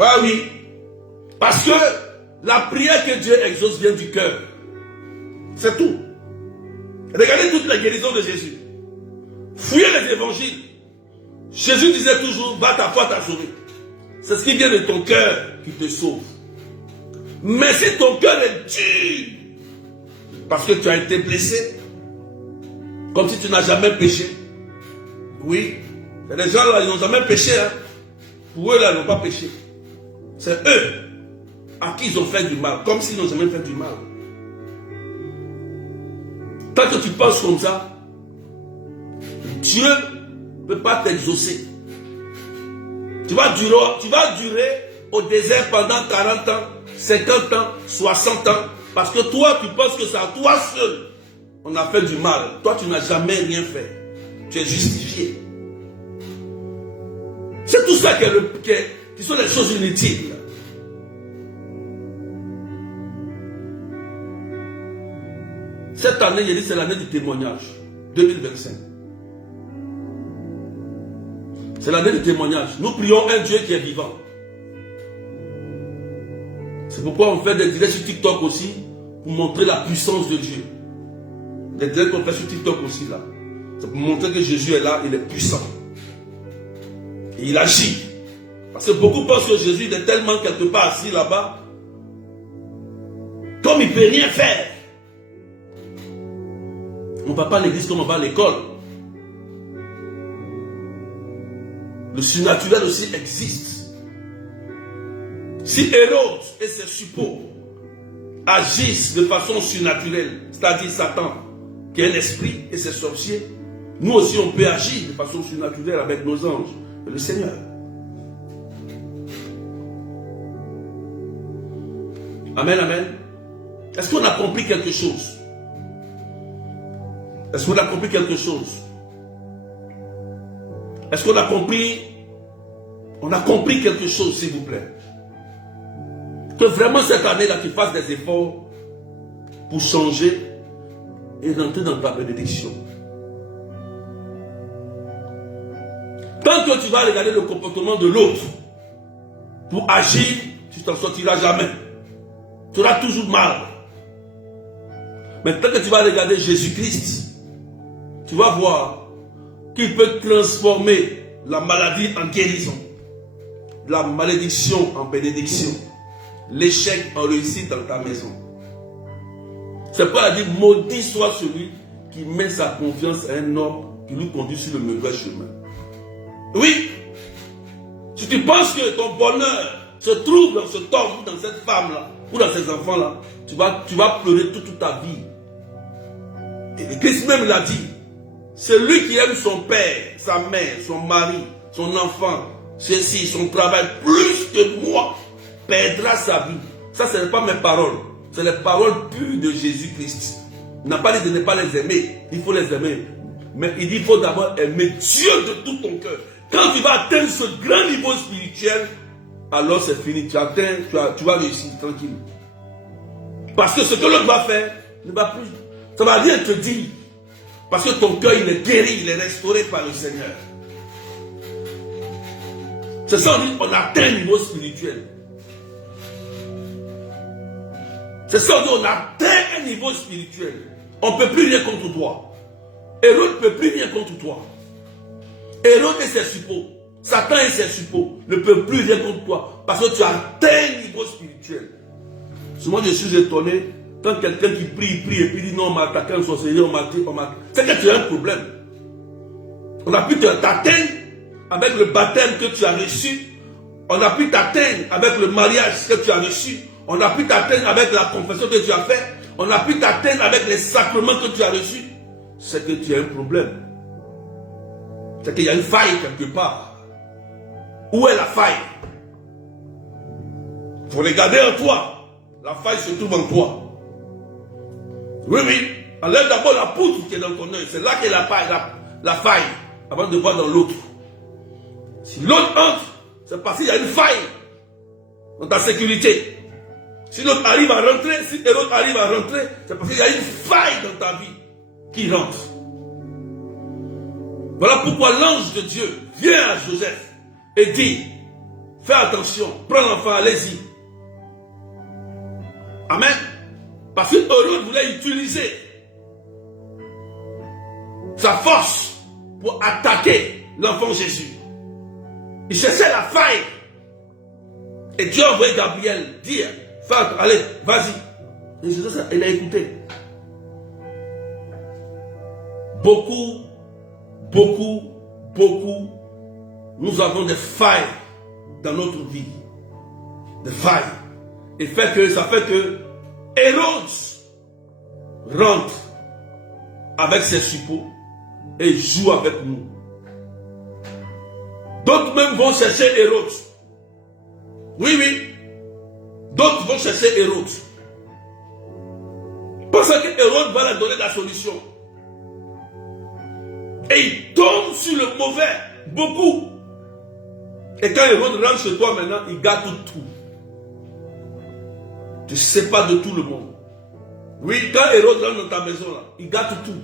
Ah oui. Parce que la prière que Dieu exauce vient du cœur. C'est tout. Regardez toutes les guérisons de Jésus. Fouillez les évangiles. Jésus disait toujours, va, ta foi t'a sauvé. C'est ce qui vient de ton cœur qui te sauve. Mais si ton cœur est dur, parce que tu as été blessé, comme si tu n'as jamais péché. Oui, il y a des gens là, ils n'ont jamais péché. Hein. Pour eux là, ils n'ont pas péché. C'est eux à qui ils ont fait du mal, comme s'ils n'ont jamais fait du mal. Tant que tu penses comme ça, Dieu ne peut pas t'exaucer. Tu vas durer au désert pendant 40 ans, 50 ans, 60 ans, parce que toi, tu penses que c'est à toi seul on a fait du mal. Toi, tu n'as jamais rien fait. Tu es justifié. C'est tout ça qui sont les choses inutiles. Cette année, il dit c'est l'année du témoignage. 2025. C'est l'année du témoignage. Nous prions un Dieu qui est vivant. C'est pourquoi on fait des directs sur TikTok aussi, pour montrer la puissance de Dieu. Des directs qu'on fait sur TikTok aussi là. C'est pour montrer que Jésus est là, il est puissant. Et il agit. Parce que beaucoup pensent que Jésus il est tellement quelque part assis là-bas, comme il ne peut rien faire. On ne va pas à l'église comme on va à l'école. Le surnaturel aussi existe. Si Hérode et ses suppôts agissent de façon surnaturelle, c'est-à-dire Satan, qui est un esprit et ses sorciers, nous aussi on peut agir de façon surnaturelle avec nos anges et le Seigneur. Amen, amen. Est-ce qu'on a compris quelque chose? Est-ce qu'on a compris quelque chose? Est-ce qu'on a compris? On a compris quelque chose, s'il vous plaît. Que vraiment cette année-là, tu fasses des efforts pour changer et rentrer dans ta bénédiction. Tant que tu vas regarder le comportement de l'autre pour agir, tu ne t'en sortiras jamais. Tu auras toujours mal. Mais tant que tu vas regarder Jésus-Christ, tu vas voir qu'il peut transformer la maladie en guérison, la malédiction en bénédiction, l'échec en réussite dans ta maison. C'est pas à dire maudit soit celui qui met sa confiance à un homme qui lui conduit sur le mauvais chemin. Oui, si tu penses que ton bonheur se trouve dans cet homme ou dans cette femme-là, ou dans ces enfants-là, tu vas pleurer toute ta vie. Et Christ même l'a dit, celui qui aime son père, sa mère, son mari, son enfant, ceci, son travail, plus que moi, perdra sa vie. Ça, ce n'est pas mes paroles. C'est les paroles pures de Jésus-Christ. Il n'a pas dit de ne pas les aimer. Il faut les aimer. Mais il dit qu'il faut d'abord aimer Dieu de tout ton cœur. Quand tu vas atteindre ce grand niveau spirituel, alors c'est fini. Tu atteins, tu vas réussir tranquille. Parce que ce que l'autre va faire, ne va plus. Ça ne va rien te dire. Parce que ton cœur, il est guéri, il est restauré par le Seigneur. C'est ça, on atteint un niveau spirituel. C'est ça, on atteint un niveau spirituel. On ne peut plus rien contre toi. Hérode ne peut plus rien contre toi. Hérode et ses suppôts, Satan et ses suppôts ne peuvent plus rien contre toi. Parce que tu as atteint un niveau spirituel. Moi, je suis étonné quand quelqu'un qui prie et puis dit non, on m'a attaqué en sorcellerie, on m'a. C'est que tu as un problème. On a pu t'atteindre avec le baptême que tu as reçu. On a pu t'atteindre avec le mariage que tu as reçu. On a pu t'atteindre avec la confession que tu as faite. On a pu t'atteindre avec les sacrements que tu as reçus. C'est que tu as un problème. C'est qu'il y a une faille quelque part. Où est la faille? Il faut regarder en toi. La faille se trouve en toi. Oui, oui. Enlève d'abord la poutre qui est dans ton œil. C'est là qu'est la faille. Avant de voir dans l'autre. Si l'autre entre, c'est parce qu'il y a une faille dans ta sécurité. Si l'autre arrive à rentrer, c'est parce qu'il y a une faille dans ta vie qui rentre. Voilà pourquoi l'ange de Dieu vient à Joseph et dit, fais attention, prends l'enfant, allez-y. Amen. Parce que Hérode voulait utiliser sa force pour attaquer l'enfant Jésus. Il cherchait la faille. Et Dieu a envoyé Gabriel dire, allez, vas-y. Et Joseph, il a écouté. Beaucoup, nous avons des failles dans notre vie. Des failles. Et ça fait que Hérode rentre avec ses suppôts et joue avec nous. D'autres même vont chercher Hérode. Oui, oui. D'autres vont chercher Hérode. Parce que Hérode va leur donner la solution. Et il tombe sur le mauvais. Beaucoup. Et quand Hérode rentre chez toi maintenant, il garde tout. Tu ne sais pas de tout le monde. Oui, quand Hérode rentre dans ta maison, là, il gâte tout.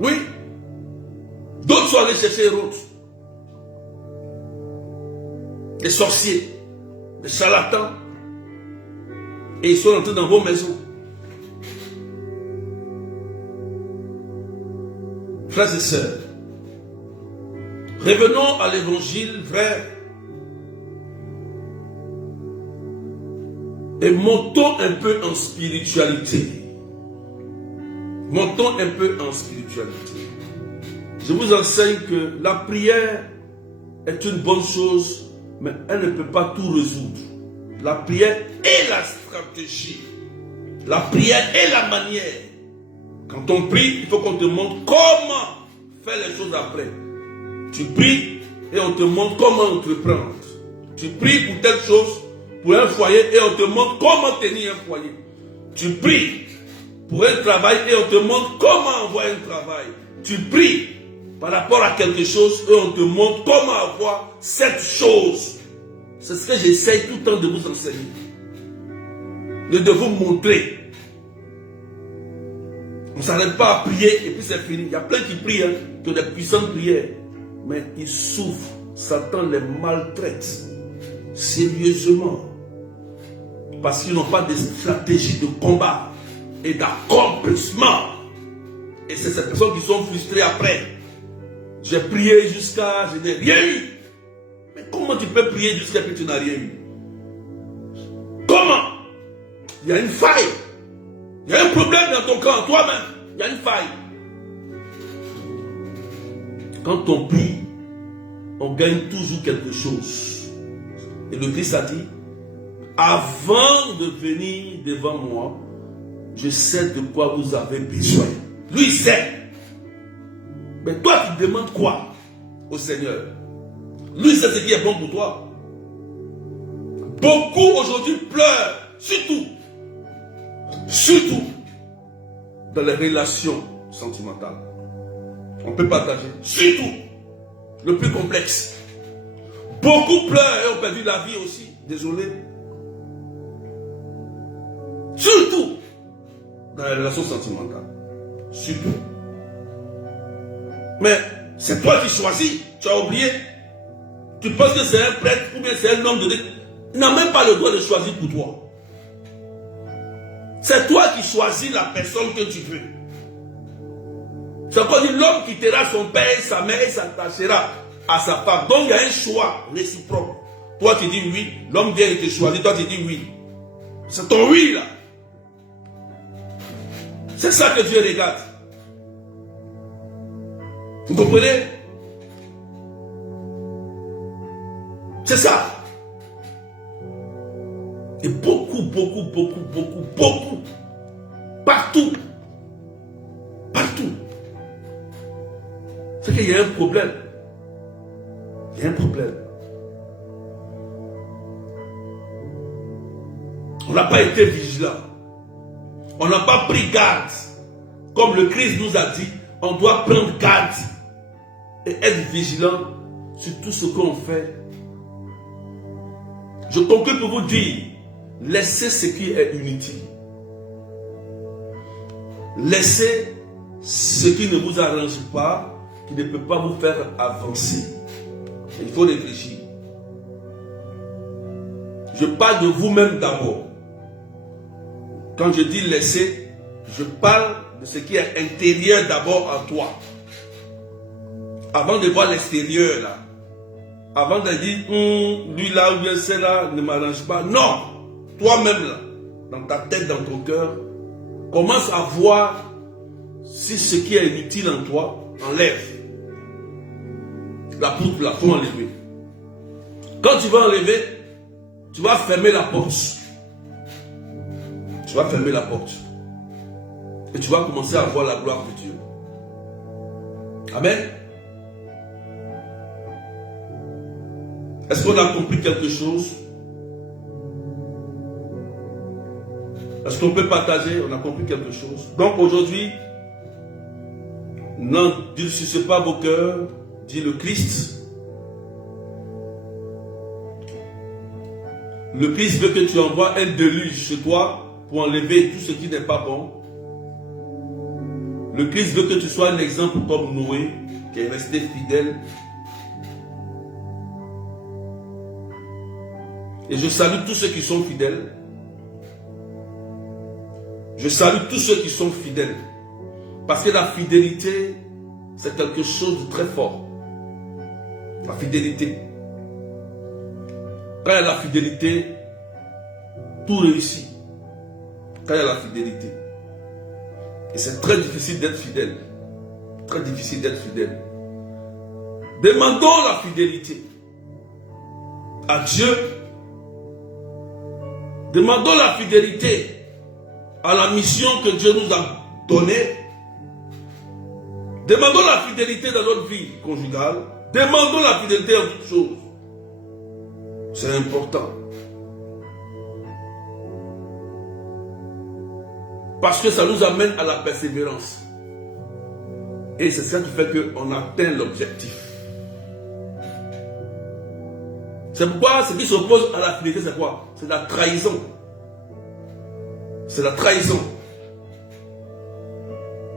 Oui. D'autres sont allés chercher Hérode. Des sorciers, des charlatans. Et ils sont entrés dans vos maisons. Frères et sœurs, revenons à l'évangile vrai. Et montons un peu en spiritualité. Montons un peu en spiritualité. Je vous enseigne que la prière est une bonne chose, mais elle ne peut pas tout résoudre. La prière est la stratégie. La prière est la manière. Quand on prie, il faut qu'on te montre comment faire les choses après. Tu pries et on te montre comment entreprendre. Tu pries pour telle chose, pour un foyer, et on te montre comment tenir un foyer. Tu pries pour un travail et on te montre comment avoir un travail. Tu pries par rapport à quelque chose et on te montre comment avoir cette chose. C'est ce que j'essaye tout le temps de vous enseigner. De vous montrer. On ne s'arrête pas à prier et puis c'est fini. Il y a plein qui prient, qui ont des puissantes prières. Mais ils souffrent. Satan les maltraite sérieusement. Parce qu'ils n'ont pas de stratégie de combat et d'accomplissement. Et c'est ces personnes qui sont frustrées après. J'ai prié jusqu'à... je n'ai rien eu. Mais comment tu peux prier jusqu'à ce que tu n'as rien eu? Comment? Il y a une faille. Il y a un problème dans ton camp, toi-même. Il y a une faille. Quand on prie, on gagne toujours quelque chose. Et le Christ a dit, avant de venir devant moi, je sais de quoi vous avez besoin. Lui, il sait. Mais toi, tu demandes quoi au Seigneur? Lui, c'est ce qui est bon pour toi. Beaucoup aujourd'hui pleurent, surtout dans les relations sentimentales. On peut partager, surtout le plus complexe. Beaucoup pleurent et ont perdu la vie aussi, désolé. Surtout dans les relations sentimentales. Surtout. Mais c'est toi qui choisis, tu as oublié. Tu penses que c'est un prêtre ou bien c'est un homme de Dieu. Il n'a même pas le droit de choisir pour toi. C'est toi qui choisis la personne que tu veux. C'est encore dit, l'homme quittera son père et sa mère et s'attachera à sa femme. Donc il y a un choix réciproque. Toi tu dis oui, l'homme vient et te choisit, toi tu dis oui. C'est ton oui là. C'est ça que Dieu regarde. Vous comprenez? C'est ça. Et beaucoup, partout, c'est qu'il y a un problème. Il y a un problème. On n'a pas été vigilant. On n'a pas pris garde. Comme le Christ nous a dit, on doit prendre garde et être vigilant sur tout ce qu'on fait. Je conclue pour vous dire, laissez ce qui est inutile. Laissez ce qui ne vous arrange pas, qui ne peut pas vous faire avancer. Il faut réfléchir. Je parle de vous-même d'abord. Quand je dis laisser, je parle de ce qui est intérieur d'abord en toi. Avant de voir l'extérieur là. Avant de dire, lui là ou bien celle-là ne m'arrange pas. Non! Toi-même là, dans ta tête, dans ton cœur, commence à voir si ce qui est inutile en toi, enlève. La poutre là, faut enlever. Quand tu vas enlever, tu vas fermer la porte. Tu vas fermer la porte. Et tu vas commencer à voir la gloire de Dieu. Amen. Est-ce qu'on a compris quelque chose? Est-ce qu'on peut partager? On a compris quelque chose. Donc aujourd'hui, n'endurcissez pas vos cœurs, dit le Christ. Le Christ veut que tu envoies un déluge chez toi pour enlever tout ce qui n'est pas bon. Le Christ veut que tu sois un exemple comme Noé, qui est resté fidèle. Et je salue tous ceux qui sont fidèles. Je salue tous ceux qui sont fidèles. Parce que la fidélité, c'est quelque chose de très fort. La fidélité. Quand il y a la fidélité, tout réussit. Quand il y a la fidélité. Et c'est très difficile d'être fidèle. Très difficile d'être fidèle. Demandons la fidélité à Dieu. Demandons la fidélité à la mission que Dieu nous a donnée. Demandons la fidélité dans notre vie conjugale. Demandons la fidélité en toutes choses. C'est important. Parce que ça nous amène à la persévérance. Et c'est ça qui fait qu'on atteint l'objectif. C'est pourquoi ce qui s'oppose à la fidélité, c'est quoi? C'est la trahison. C'est la trahison.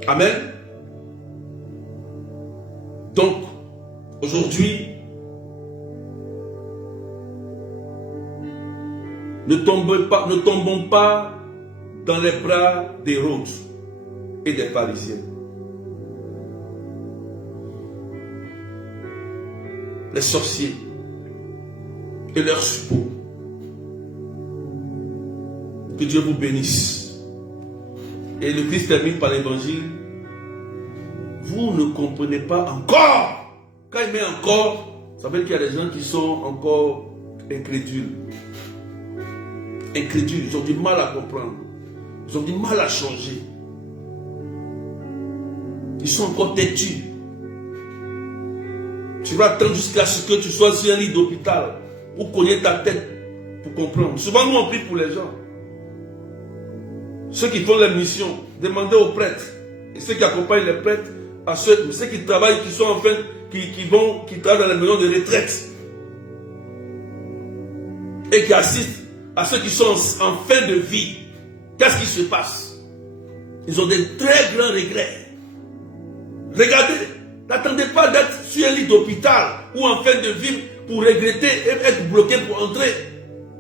Amen. Donc, aujourd'hui, ne tombons pas dans les bras d'Hérode et des pharisiens. Les sorciers et leurs suppôts. Que Dieu vous bénisse. Et le Christ termine par l'évangile. Vous ne comprenez pas encore. Quand il met encore, ça veut dire qu'il y a des gens qui sont encore incrédules. Incrédules, ils ont du mal à comprendre. Ils ont du mal à changer. Ils sont encore têtus. Tu vas attendre jusqu'à ce que tu sois sur un lit d'hôpital pour cogner ta tête pour comprendre. Souvent, nous, on prie pour les gens. Ceux qui font les missions, demandez aux prêtres. Et ceux qui accompagnent les prêtres, à ceux qui travaillent, qui sont en fait, qui travaillent dans les maisons de retraite. Et qui assistent à ceux qui sont en fin de vie. Qu'est-ce qui se passe? Ils ont des très grands regrets. Regardez, n'attendez pas d'être sur un lit d'hôpital ou en fin de vie pour regretter et être bloqué pour entrer.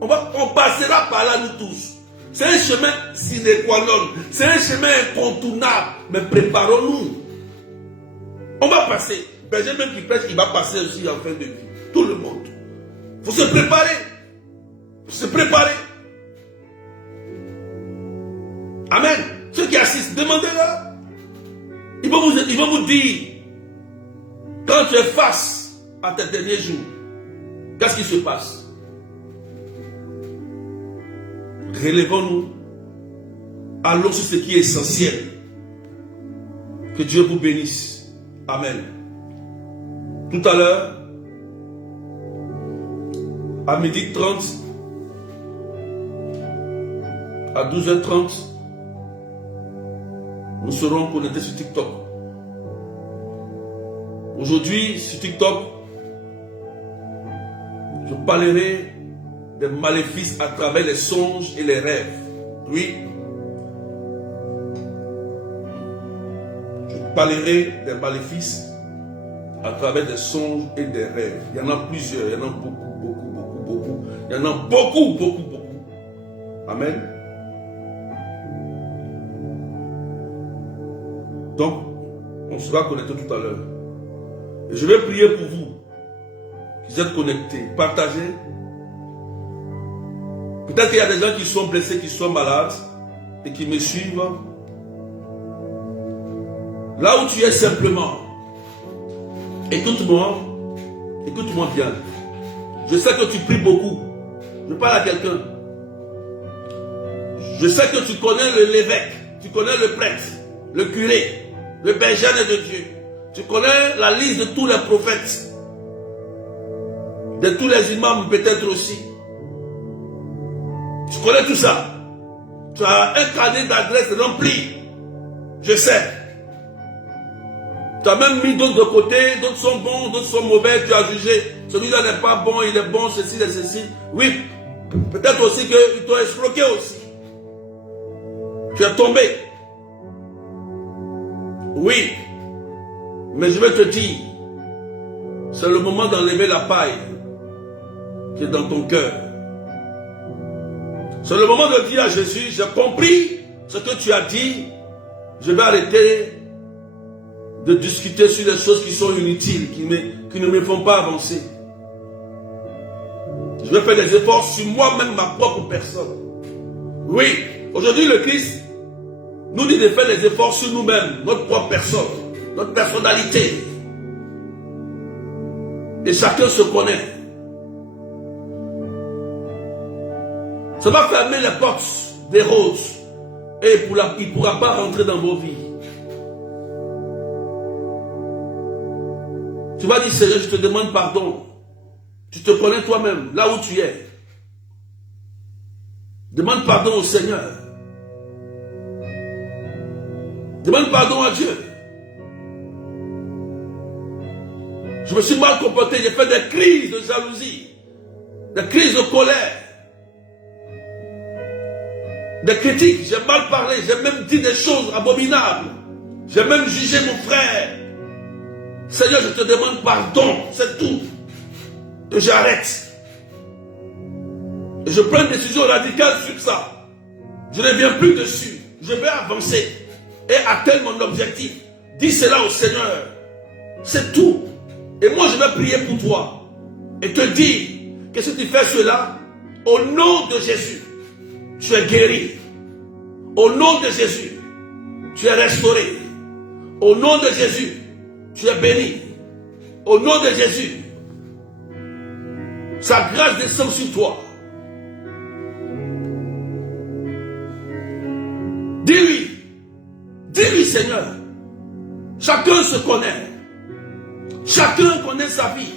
On passera par là nous tous. C'est un chemin sine qua non. C'est un chemin incontournable. Mais préparons-nous. On va passer. Benjamin qui prêche, il va passer aussi en fin de vie. Tout le monde. Il faut se préparer. Il faut se préparer. Amen. Ceux qui assistent, demandez-leur. Ils vont vous dire, quand tu es face à tes derniers jours, qu'est-ce qui se passe? Relevons-nous. Allons sur ce qui est essentiel. Que Dieu vous bénisse. Amen. Tout à l'heure, à 12h30, à 12h30, nous serons connectés sur TikTok. Aujourd'hui, sur TikTok, je parlerai des maléfices à travers les songes et les rêves. Oui. Je parlerai des maléfices à travers des songes et des rêves. Il y en a plusieurs, il y en a beaucoup. Il y en a beaucoup. Amen. Donc, on sera connecté tout à l'heure. Et je vais prier pour vous qui êtes connectés. Partagez. Peut-être qu'il y a des gens qui sont blessés, qui sont malades et qui me suivent. Là où tu es simplement, écoute-moi bien. Je sais que tu pries beaucoup. Je parle à quelqu'un. Je sais que tu connais l'évêque, tu connais le prêtre, le curé, le berger de Dieu. Tu connais la liste de tous les prophètes, de tous les imams peut-être aussi. Tu connais tout ça. Tu as un carnet d'adresses rempli. Je sais. Tu as même mis d'autres de côté, d'autres sont bons, d'autres sont mauvais, tu as jugé. Celui-là n'est pas bon, il est bon, ceci et ceci. Oui, peut-être aussi qu'ils t'ont escroqué aussi. Tu es tombé. Oui, mais je vais te dire, c'est le moment d'enlever la paille qui est dans ton cœur. C'est le moment de dire à Jésus, j'ai compris ce que tu as dit, je vais arrêter de discuter sur les choses qui sont inutiles, qui ne me font pas avancer. Je vais faire des efforts sur moi-même, ma propre personne. Oui, aujourd'hui le Christ nous dit de faire des efforts sur nous-mêmes, notre propre personne, notre personnalité. Et chacun se connaît. Ça va fermer les portes des roses et il ne pourra pas rentrer dans vos vies. Tu vas dire, Seigneur, je te demande pardon. Tu te connais toi-même, là où tu es. Demande pardon au Seigneur. Demande pardon à Dieu. Je me suis mal comporté, j'ai fait des crises de jalousie, des crises de colère, des critiques, j'ai mal parlé, j'ai même dit des choses abominables. J'ai même jugé mon frère. Seigneur, je te demande pardon, c'est tout. Et j'arrête. Et je prends une décision radicale sur ça. Je ne reviens plus dessus. Je vais avancer et atteindre mon objectif. Dis cela au Seigneur. C'est tout. Et moi, je vais prier pour toi. Et te dire que si tu fais cela, au nom de Jésus, tu es guéri. Au nom de Jésus, tu es restauré. Au nom de Jésus, tu es béni. Au nom de Jésus, sa grâce descend sur toi. Dis-lui. Dis-lui, Seigneur. Chacun se connaît. Chacun connaît sa vie.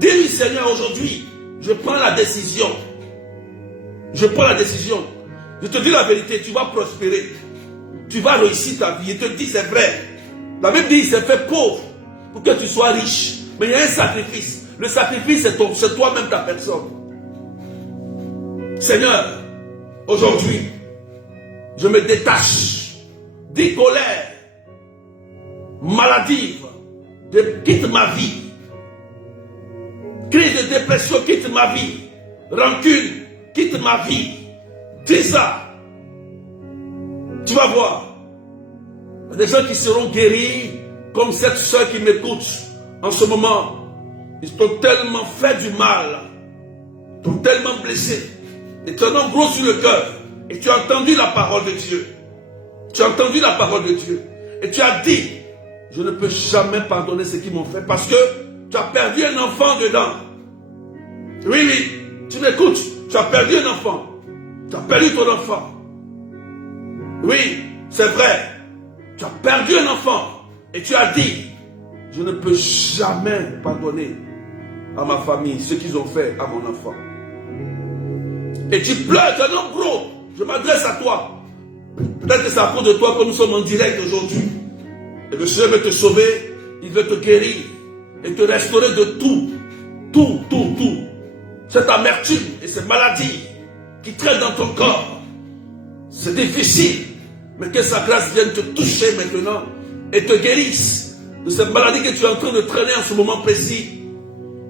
Dis-lui, Seigneur, aujourd'hui, je prends la décision. Je prends la décision. Je te dis la vérité, tu vas prospérer. Tu vas réussir ta vie. Je te dis, c'est vrai. La Bible dit, il s'est fait pauvre pour que tu sois riche. Mais il y a un sacrifice. Le sacrifice, c'est toi-même, ta personne. Seigneur, aujourd'hui, je me détache des colères maladives, quitte ma vie. Crise de dépression, quitte ma vie. Rancune, quitte ma vie. Dis ça. Tu vas voir. Il y a des gens qui seront guéris, comme cette soeur qui m'écoute en ce moment. Ils t'ont tellement fait du mal, t'ont tellement blessé, et tu en as gros sur le cœur, et tu as entendu la parole de Dieu. Tu as entendu la parole de Dieu, et tu as dit, je ne peux jamais pardonner ce qu'ils m'ont fait, parce que tu as perdu un enfant dedans. Oui, tu m'écoutes, tu as perdu un enfant, tu as perdu ton enfant. Oui, c'est vrai, tu as perdu un enfant, et tu as dit, je ne peux jamais pardonner à ma famille, ce qu'ils ont fait à mon enfant. Et tu pleures, tu es un homme gros. Je m'adresse à toi. Peut-être que c'est à cause de toi que nous sommes en direct aujourd'hui. Et le Seigneur veut te sauver, il veut te guérir et te restaurer de tout. Tout. Cette amertume et ces maladies qui traînent dans ton corps. C'est difficile, mais que sa grâce vienne te toucher maintenant et te guérisse de cette maladie que tu es en train de traîner en ce moment précis.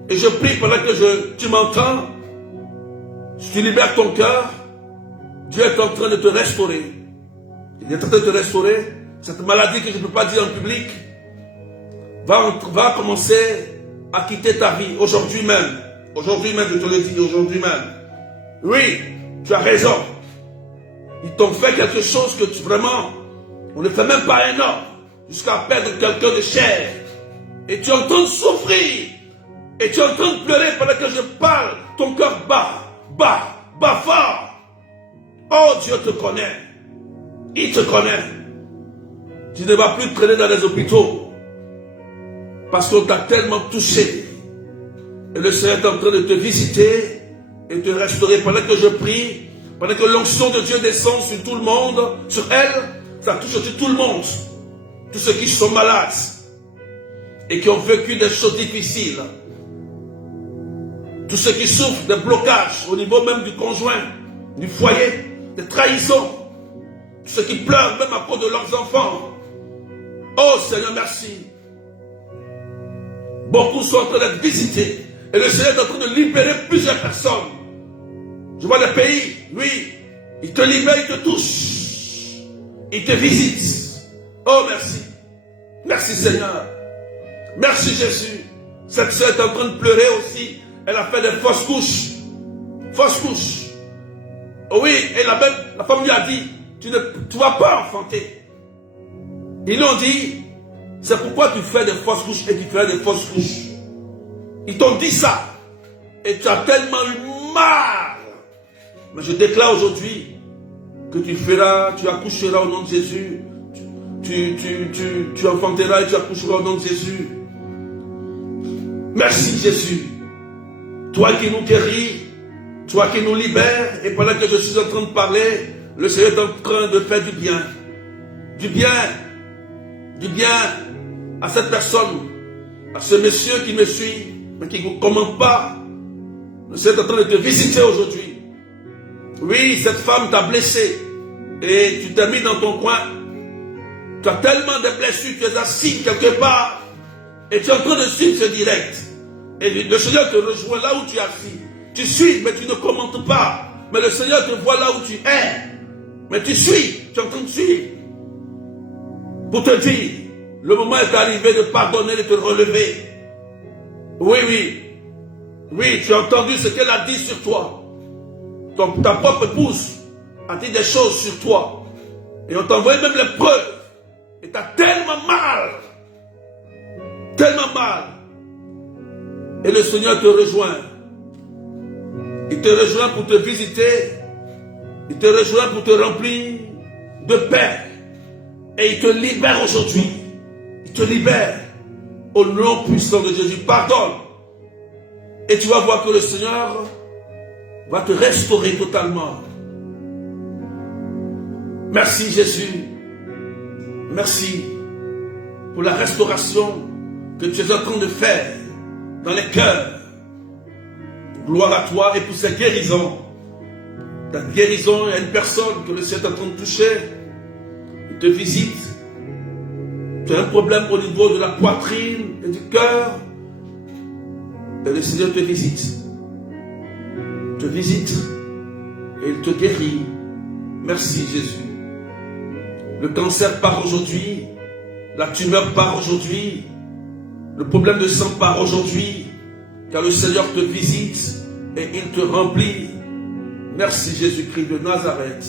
Et je prie pendant que tu m'entends, si tu libères ton cœur, Dieu est en train de te restaurer. Il est en train de te restaurer. Cette maladie que je ne peux pas dire en public va commencer à quitter ta vie aujourd'hui même. Aujourd'hui même, je te le dis, aujourd'hui même. Oui, tu as raison. Ils t'ont fait quelque chose que vraiment, on ne fait même pas un homme, jusqu'à perdre quelqu'un de cher. Et tu es en train de souffrir. Et tu es en train de pleurer pendant que je parle. Ton cœur bat fort. Oh, Dieu te connaît. Il te connaît. Tu ne vas plus traîner dans les hôpitaux. Parce qu'on t'a tellement touché. Et le Seigneur est en train de te visiter et te restaurer. Pendant que je prie, pendant que l'onction de Dieu descend sur tout le monde, sur elle, ça touche aussi tout le monde. Tous ceux qui sont malades et qui ont vécu des choses difficiles. Tous ceux qui souffrent de blocages au niveau même du conjoint, du foyer, des trahisons. Tous ceux qui pleurent même à cause de leurs enfants. Oh Seigneur, merci. Beaucoup sont en train d'être visités. Et le Seigneur est en train de libérer plusieurs personnes. Je vois les pays, oui, il te libère, il te touche. Il te visite. Oh merci. Merci Seigneur. Merci Jésus. Cette sœur est en train de pleurer aussi. Elle a fait des fausses couches. Fausses couches. Oh oui, et la femme lui a dit, tu ne vas pas enfanter. Ils lui ont dit, c'est pourquoi tu fais des fausses couches et tu fais des fausses couches. Ils t'ont dit ça. Et tu as tellement eu mal. Mais je déclare aujourd'hui que tu accoucheras au nom de Jésus. Tu enfanteras et tu accoucheras au nom de Jésus. Merci Jésus. Toi qui nous guéris, toi qui nous libères, et pendant que je suis en train de parler, le Seigneur est en train de faire du bien. Du bien à cette personne, à ce monsieur qui me suit, mais qui ne commente pas. Le Seigneur est en train de te visiter aujourd'hui. Oui, cette femme t'a blessé, et tu t'es mis dans ton coin. Tu as tellement de blessures, tu es assis quelque part, et tu es en train de suivre ce direct. Et le Seigneur te rejoint là où tu es assis. Tu suis, mais tu ne commentes pas. Mais le Seigneur te voit là où tu es. Mais tu suis, tu es en train de suivre. Pour te dire, le moment est arrivé de pardonner, de te relever. Oui, tu as entendu ce qu'elle a dit sur toi. Ta propre épouse a dit des choses sur toi. Et on t'a envoyé même les preuves. Et tu as tellement mal. Tellement mal. Et le Seigneur te rejoint. Il te rejoint pour te visiter. Il te rejoint pour te remplir de paix. Et il te libère aujourd'hui. Il te libère. Au nom puissant de Jésus. Pardonne. Et tu vas voir que le Seigneur va te restaurer totalement. Merci Jésus. Merci pour la restauration que tu es en train de faire dans les cœurs. Gloire à toi et pour cette guérison. Ta guérison, il y a une personne que le Seigneur est en train de toucher. Il te visite. Tu as un problème au niveau de la poitrine et du cœur. Et le Seigneur te visite. Te visite. Et il te guérit. Merci Jésus. Le cancer part aujourd'hui. La tumeur part aujourd'hui. Le problème de sang part aujourd'hui. Car le Seigneur te visite et il te remplit. Merci Jésus-Christ de Nazareth.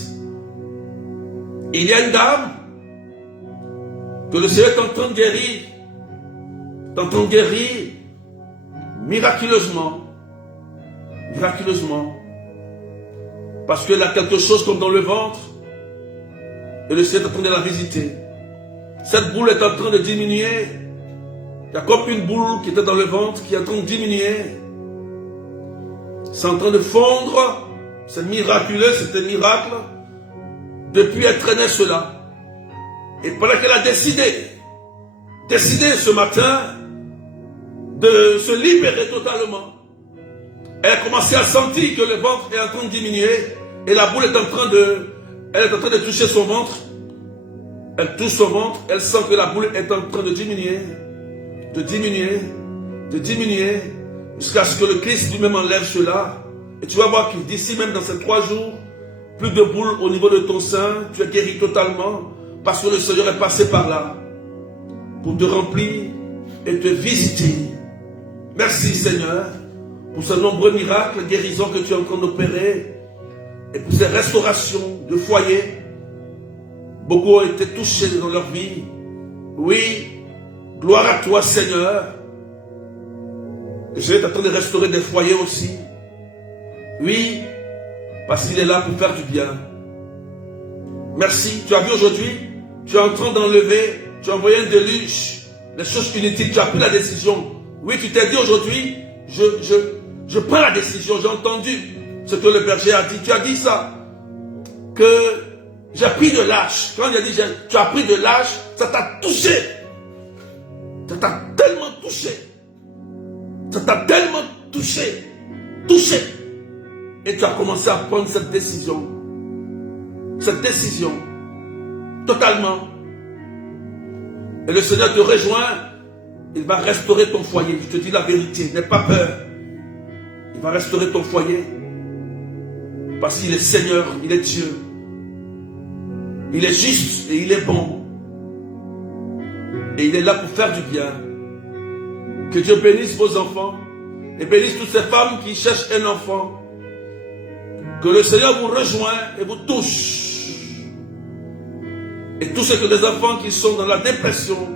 Il y a une dame que le Seigneur est en train de guérir. Est en train de guérir miraculeusement. Miraculeusement. Parce qu'elle a quelque chose comme dans le ventre. Et le Seigneur est en train de la visiter. Cette boule est en train de diminuer. Il y a comme une boule qui était dans le ventre qui est en train de diminuer. c'est en train de fondre. C'est miraculeux, c'est un miracle. Depuis, elle traînait cela. Et pendant qu'elle a décidé ce matin de se libérer totalement, elle a commencé à sentir que le ventre est en train de diminuer et la boule est en train de toucher son ventre. Elle touche son ventre, elle sent que la boule est en train de diminuer, jusqu'à ce que le Christ lui-même enlève cela. Et tu vas voir qu'il d'ici même dans ces 3 jours, plus de boules au niveau de ton sein, tu es guéri totalement, parce que le Seigneur est passé par là, pour te remplir et te visiter. Merci Seigneur, pour ces nombreux miracles, guérisons que tu es en train d'opérer, et pour ces restaurations de foyers. Beaucoup ont été touchés dans leur vie. Oui, gloire à toi Seigneur. Je vais t'attendre de restaurer des foyers aussi. Oui, parce qu'il est là pour faire du bien. Merci. Tu as vu aujourd'hui, tu es en train d'enlever, tu as envoyé un déluge, les choses inutiles, tu as pris la décision. Oui, tu t'es dit aujourd'hui, je prends la décision, j'ai entendu ce que le berger a dit. Tu as dit ça, que j'ai pris de l'âge. Quand il a dit tu as pris de l'âge, ça t'a touché. Ça t'a tellement touché. Ça t'a tellement touché. Touché. Et tu as commencé à prendre cette décision. Cette décision. Totalement. Et le Seigneur te rejoint. Il va restaurer ton foyer. Je te dis la vérité. N'aie pas peur. Il va restaurer ton foyer. Parce qu'il est Seigneur. Il est Dieu. Il est juste et il est bon. Et il est là pour faire du bien. Que Dieu bénisse vos enfants. Et bénisse toutes ces femmes qui cherchent un enfant. Que le Seigneur vous rejoigne et vous touche. Et tous ceux que des enfants qui sont dans la dépression,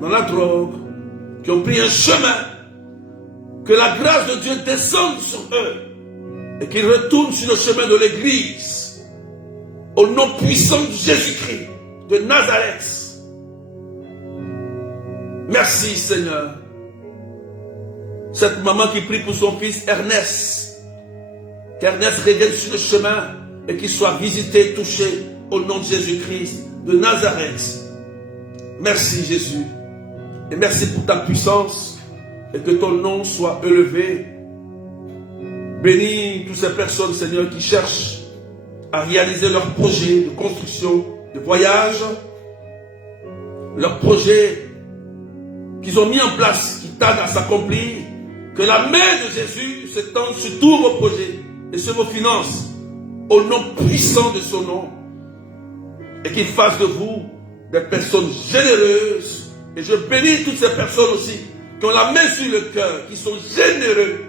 dans la drogue, qui ont pris un chemin, que la grâce de Dieu descende sur eux et qu'ils retournent sur le chemin de l'église. Au nom puissant de Jésus-Christ de Nazareth. Merci Seigneur. Cette maman qui prie pour son fils Ernest. Qu'Ernest revienne sur le chemin et qu'il soit visité, touché au nom de Jésus-Christ de Nazareth. Merci Jésus. Et merci pour ta puissance et que ton nom soit élevé. Bénis toutes ces personnes, Seigneur, qui cherchent à réaliser leurs projets de construction, de voyage, leurs projets qu'ils ont mis en place, qui tardent à s'accomplir. Que la main de Jésus s'étende sur tous vos projets et sur vos finances, au nom puissant de son nom, et qu'il fasse de vous des personnes généreuses. Et je bénis toutes ces personnes aussi qui ont la main sur le cœur, qui sont généreux,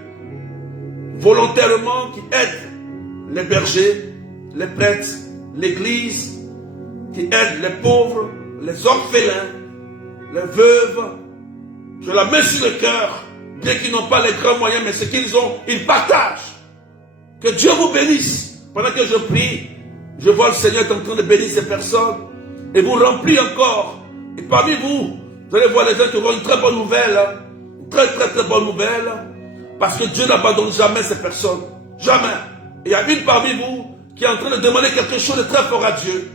volontairement, qui aident les bergers, les prêtres, l'église, qui aident les pauvres, les orphelins, les veuves. Je la mets sur le cœur, bien qu'ils n'ont pas les grands moyens, mais ce qu'ils ont, ils partagent. Que Dieu vous bénisse. Pendant que je prie, je vois le Seigneur en train de bénir ces personnes et vous remplir encore. Et parmi vous, vous allez voir les gens qui auront une très bonne nouvelle, une très bonne nouvelle, parce que Dieu n'abandonne jamais ces personnes. Jamais. Et il y a une parmi vous qui est en train de demander quelque chose de très fort à Dieu.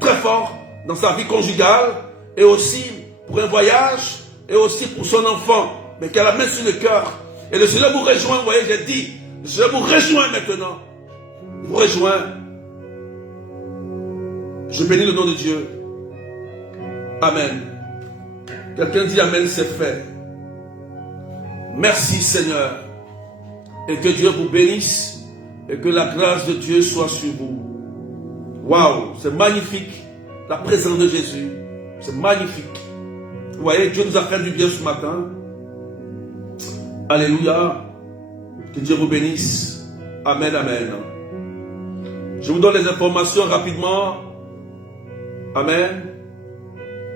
Très fort dans sa vie conjugale et aussi pour un voyage et aussi pour son enfant, mais qu'elle a la main sur le cœur. Et le Seigneur vous rejoint, vous voyez, j'ai dit, je vous rejoins maintenant. Je vous rejoins. Je bénis le nom de Dieu. Amen. Quelqu'un dit Amen, c'est fait. Merci Seigneur. Et que Dieu vous bénisse. Et que la grâce de Dieu soit sur vous. Waouh, c'est magnifique. La présence de Jésus. C'est magnifique. Vous voyez, Dieu nous a fait du bien ce matin. Alléluia. Que Dieu vous bénisse. Amen, amen. Je vous donne les informations rapidement. Amen.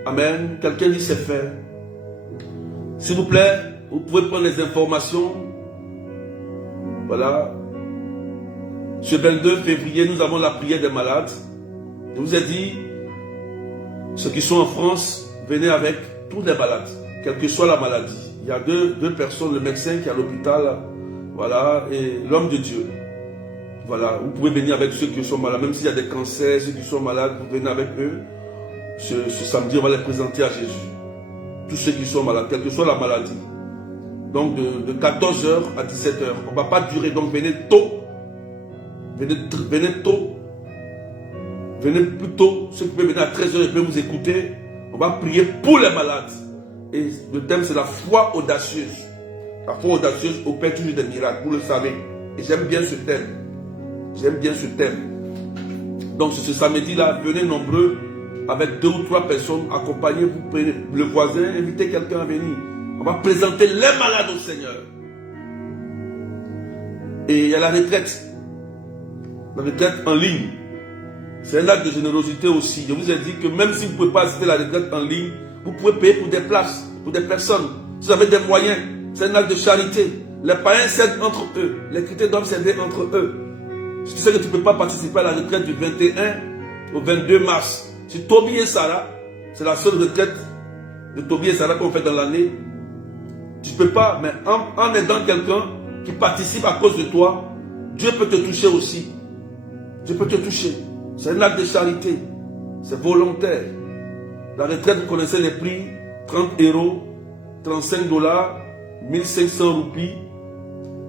Amen. Quelqu'un dit c'est fait. S'il vous plaît, vous pouvez prendre les informations. Voilà. Ce 22 février, nous avons la prière des malades. Je vous ai dit, ceux qui sont en France, venez avec tous les malades, quelle que soit la maladie. Il y a deux personnes, le médecin qui est à l'hôpital Voilà, et l'homme de Dieu. Voilà, vous pouvez venir avec ceux qui sont malades, même s'il y a des cancers, ceux qui sont malades, vous venez avec eux. Ce samedi, on va les présenter à Jésus. Tous ceux qui sont malades, quelle que soit la maladie. Donc de 14h à 17h. On ne va pas durer, donc venez tôt. Venez tôt. Venez plus tôt. Ceux qui peuvent venir à 13h, ils peuvent vous écouter. On va prier pour les malades. Et le thème, c'est la foi audacieuse. La foi audacieuse opère toujours des miracles, vous le savez. Et j'aime bien ce thème. J'aime bien ce thème. Donc ce samedi-là, venez nombreux avec 2 ou 3 personnes, accompagnez, vous prenez le voisin, invitez quelqu'un à venir. On va présenter les malades au Seigneur. Et il y a la retraite. La retraite en ligne. C'est un acte de générosité aussi. Je vous ai dit que même si vous ne pouvez pas assister à la retraite en ligne, vous pouvez payer pour des places, pour des personnes. Si vous avez des moyens, c'est un acte de charité. Les païens s'aident entre eux. Les chrétiens doivent s'aider entre eux. Si tu sais que tu ne peux pas participer à la retraite du 21 au 22 mars, si Toby et Sarah, c'est la seule retraite de Toby et Sarah qu'on fait dans l'année, tu ne peux pas, mais en aidant quelqu'un qui participe à cause de toi, Dieu peut te toucher aussi. Dieu peut te toucher. C'est un acte de charité. C'est volontaire. La retraite, vous connaissez les prix, 30 €, 35 $, 1500 roupies,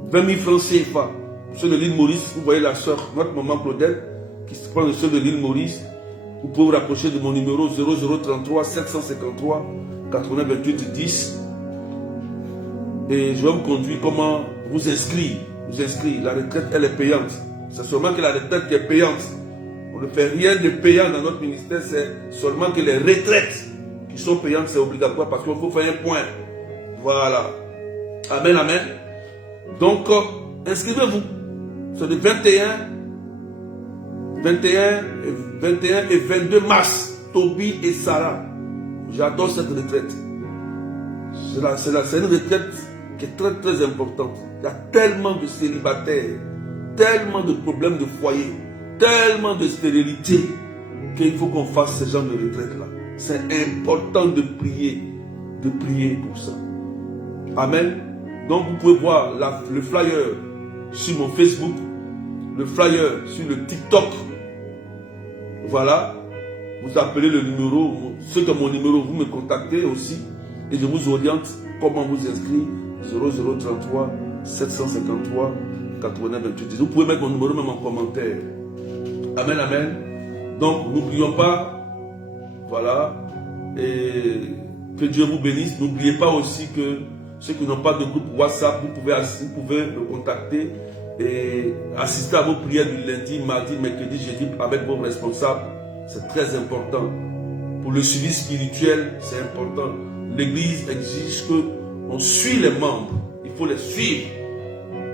20 000 francs CFA. Ceux de l'île Maurice, vous voyez la soeur, notre maman Claudette, qui se prend de ceux de l'île Maurice. Vous pouvez vous rapprocher de mon numéro 0033 753 80 28 10. Et je vais vous conduire comment vous inscrire. La retraite, elle est payante. C'est seulement que la retraite qui est payante. On ne fait rien de payant dans notre ministère, c'est seulement que les retraites qui sont payantes, c'est obligatoire parce qu'il faut faire un point. Voilà. Amen, amen. Donc, inscrivez-vous. C'est le 21 et 22 mars. Toby et Sarah. J'adore cette retraite. C'est une retraite qui est très très importante. Il y a tellement de célibataires, tellement de problèmes de foyer, tellement de stérilité qu'il faut qu'on fasse ce genre de retraite-là. C'est important de prier pour ça. Amen. Donc vous pouvez voir le flyer sur mon Facebook, le flyer sur le TikTok. Voilà. Vous appelez le numéro, ceux qui ont mon numéro, vous me contactez aussi et je vous oriente comment vous inscrire. 0033 753 89 28. Vous pouvez mettre mon numéro même en commentaire. Amen, amen. Donc, n'oublions pas, voilà, et que Dieu vous bénisse. N'oubliez pas aussi que ceux qui n'ont pas de groupe WhatsApp, vous pouvez me contacter et assister à vos prières du lundi, mardi, mercredi, jeudi avec vos responsables. C'est très important. Pour le suivi spirituel, c'est important. L'Église exige qu'on suit les membres. Il faut les suivre.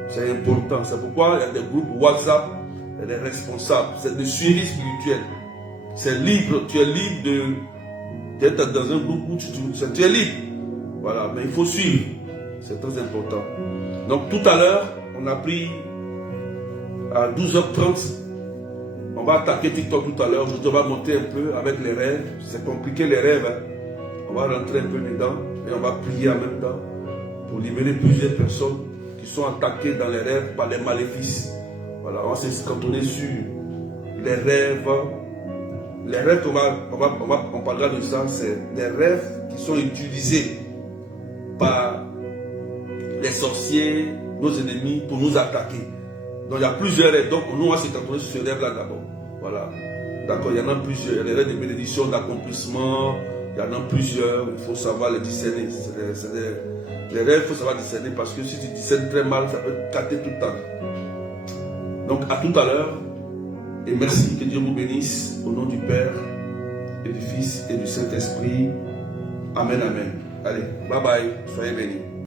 C'est important. C'est pourquoi il y a des groupes WhatsApp, il y a des responsables. C'est le suivi spirituel. C'est libre. Tu es libre d'être dans un groupe où tu es libre. Voilà. Mais il faut suivre. C'est très important. Donc tout à l'heure, on a pris à 12h30. On va attaquer TikTok tout à l'heure. Je vais monter un peu avec les rêves. C'est compliqué les rêves. Hein. On va rentrer un peu dedans et on va prier en même temps pour libérer plusieurs personnes qui sont attaquées dans les rêves par les maléfices. Voilà, on va se cantonner sur les rêves. Les rêves, on parlera de ça, c'est des rêves qui sont utilisés par les sorciers, nos ennemis, pour nous attaquer. Donc il y a plusieurs rêves. Donc nous on va se cantonner sur ce rêve-là d'abord. Voilà. D'accord, il y en a plusieurs. Les rêves de bénédiction, d'accomplissement, il y en a plusieurs. Il faut savoir les discerner. Les rêves, il faut savoir discerner parce que si tu discernes très mal, ça peut te gâter tout le temps. Donc à tout à l'heure. Et merci, que Dieu vous bénisse au nom du Père et du Fils et du Saint-Esprit. Amen, amen. Allez, bye bye, soyez bénis.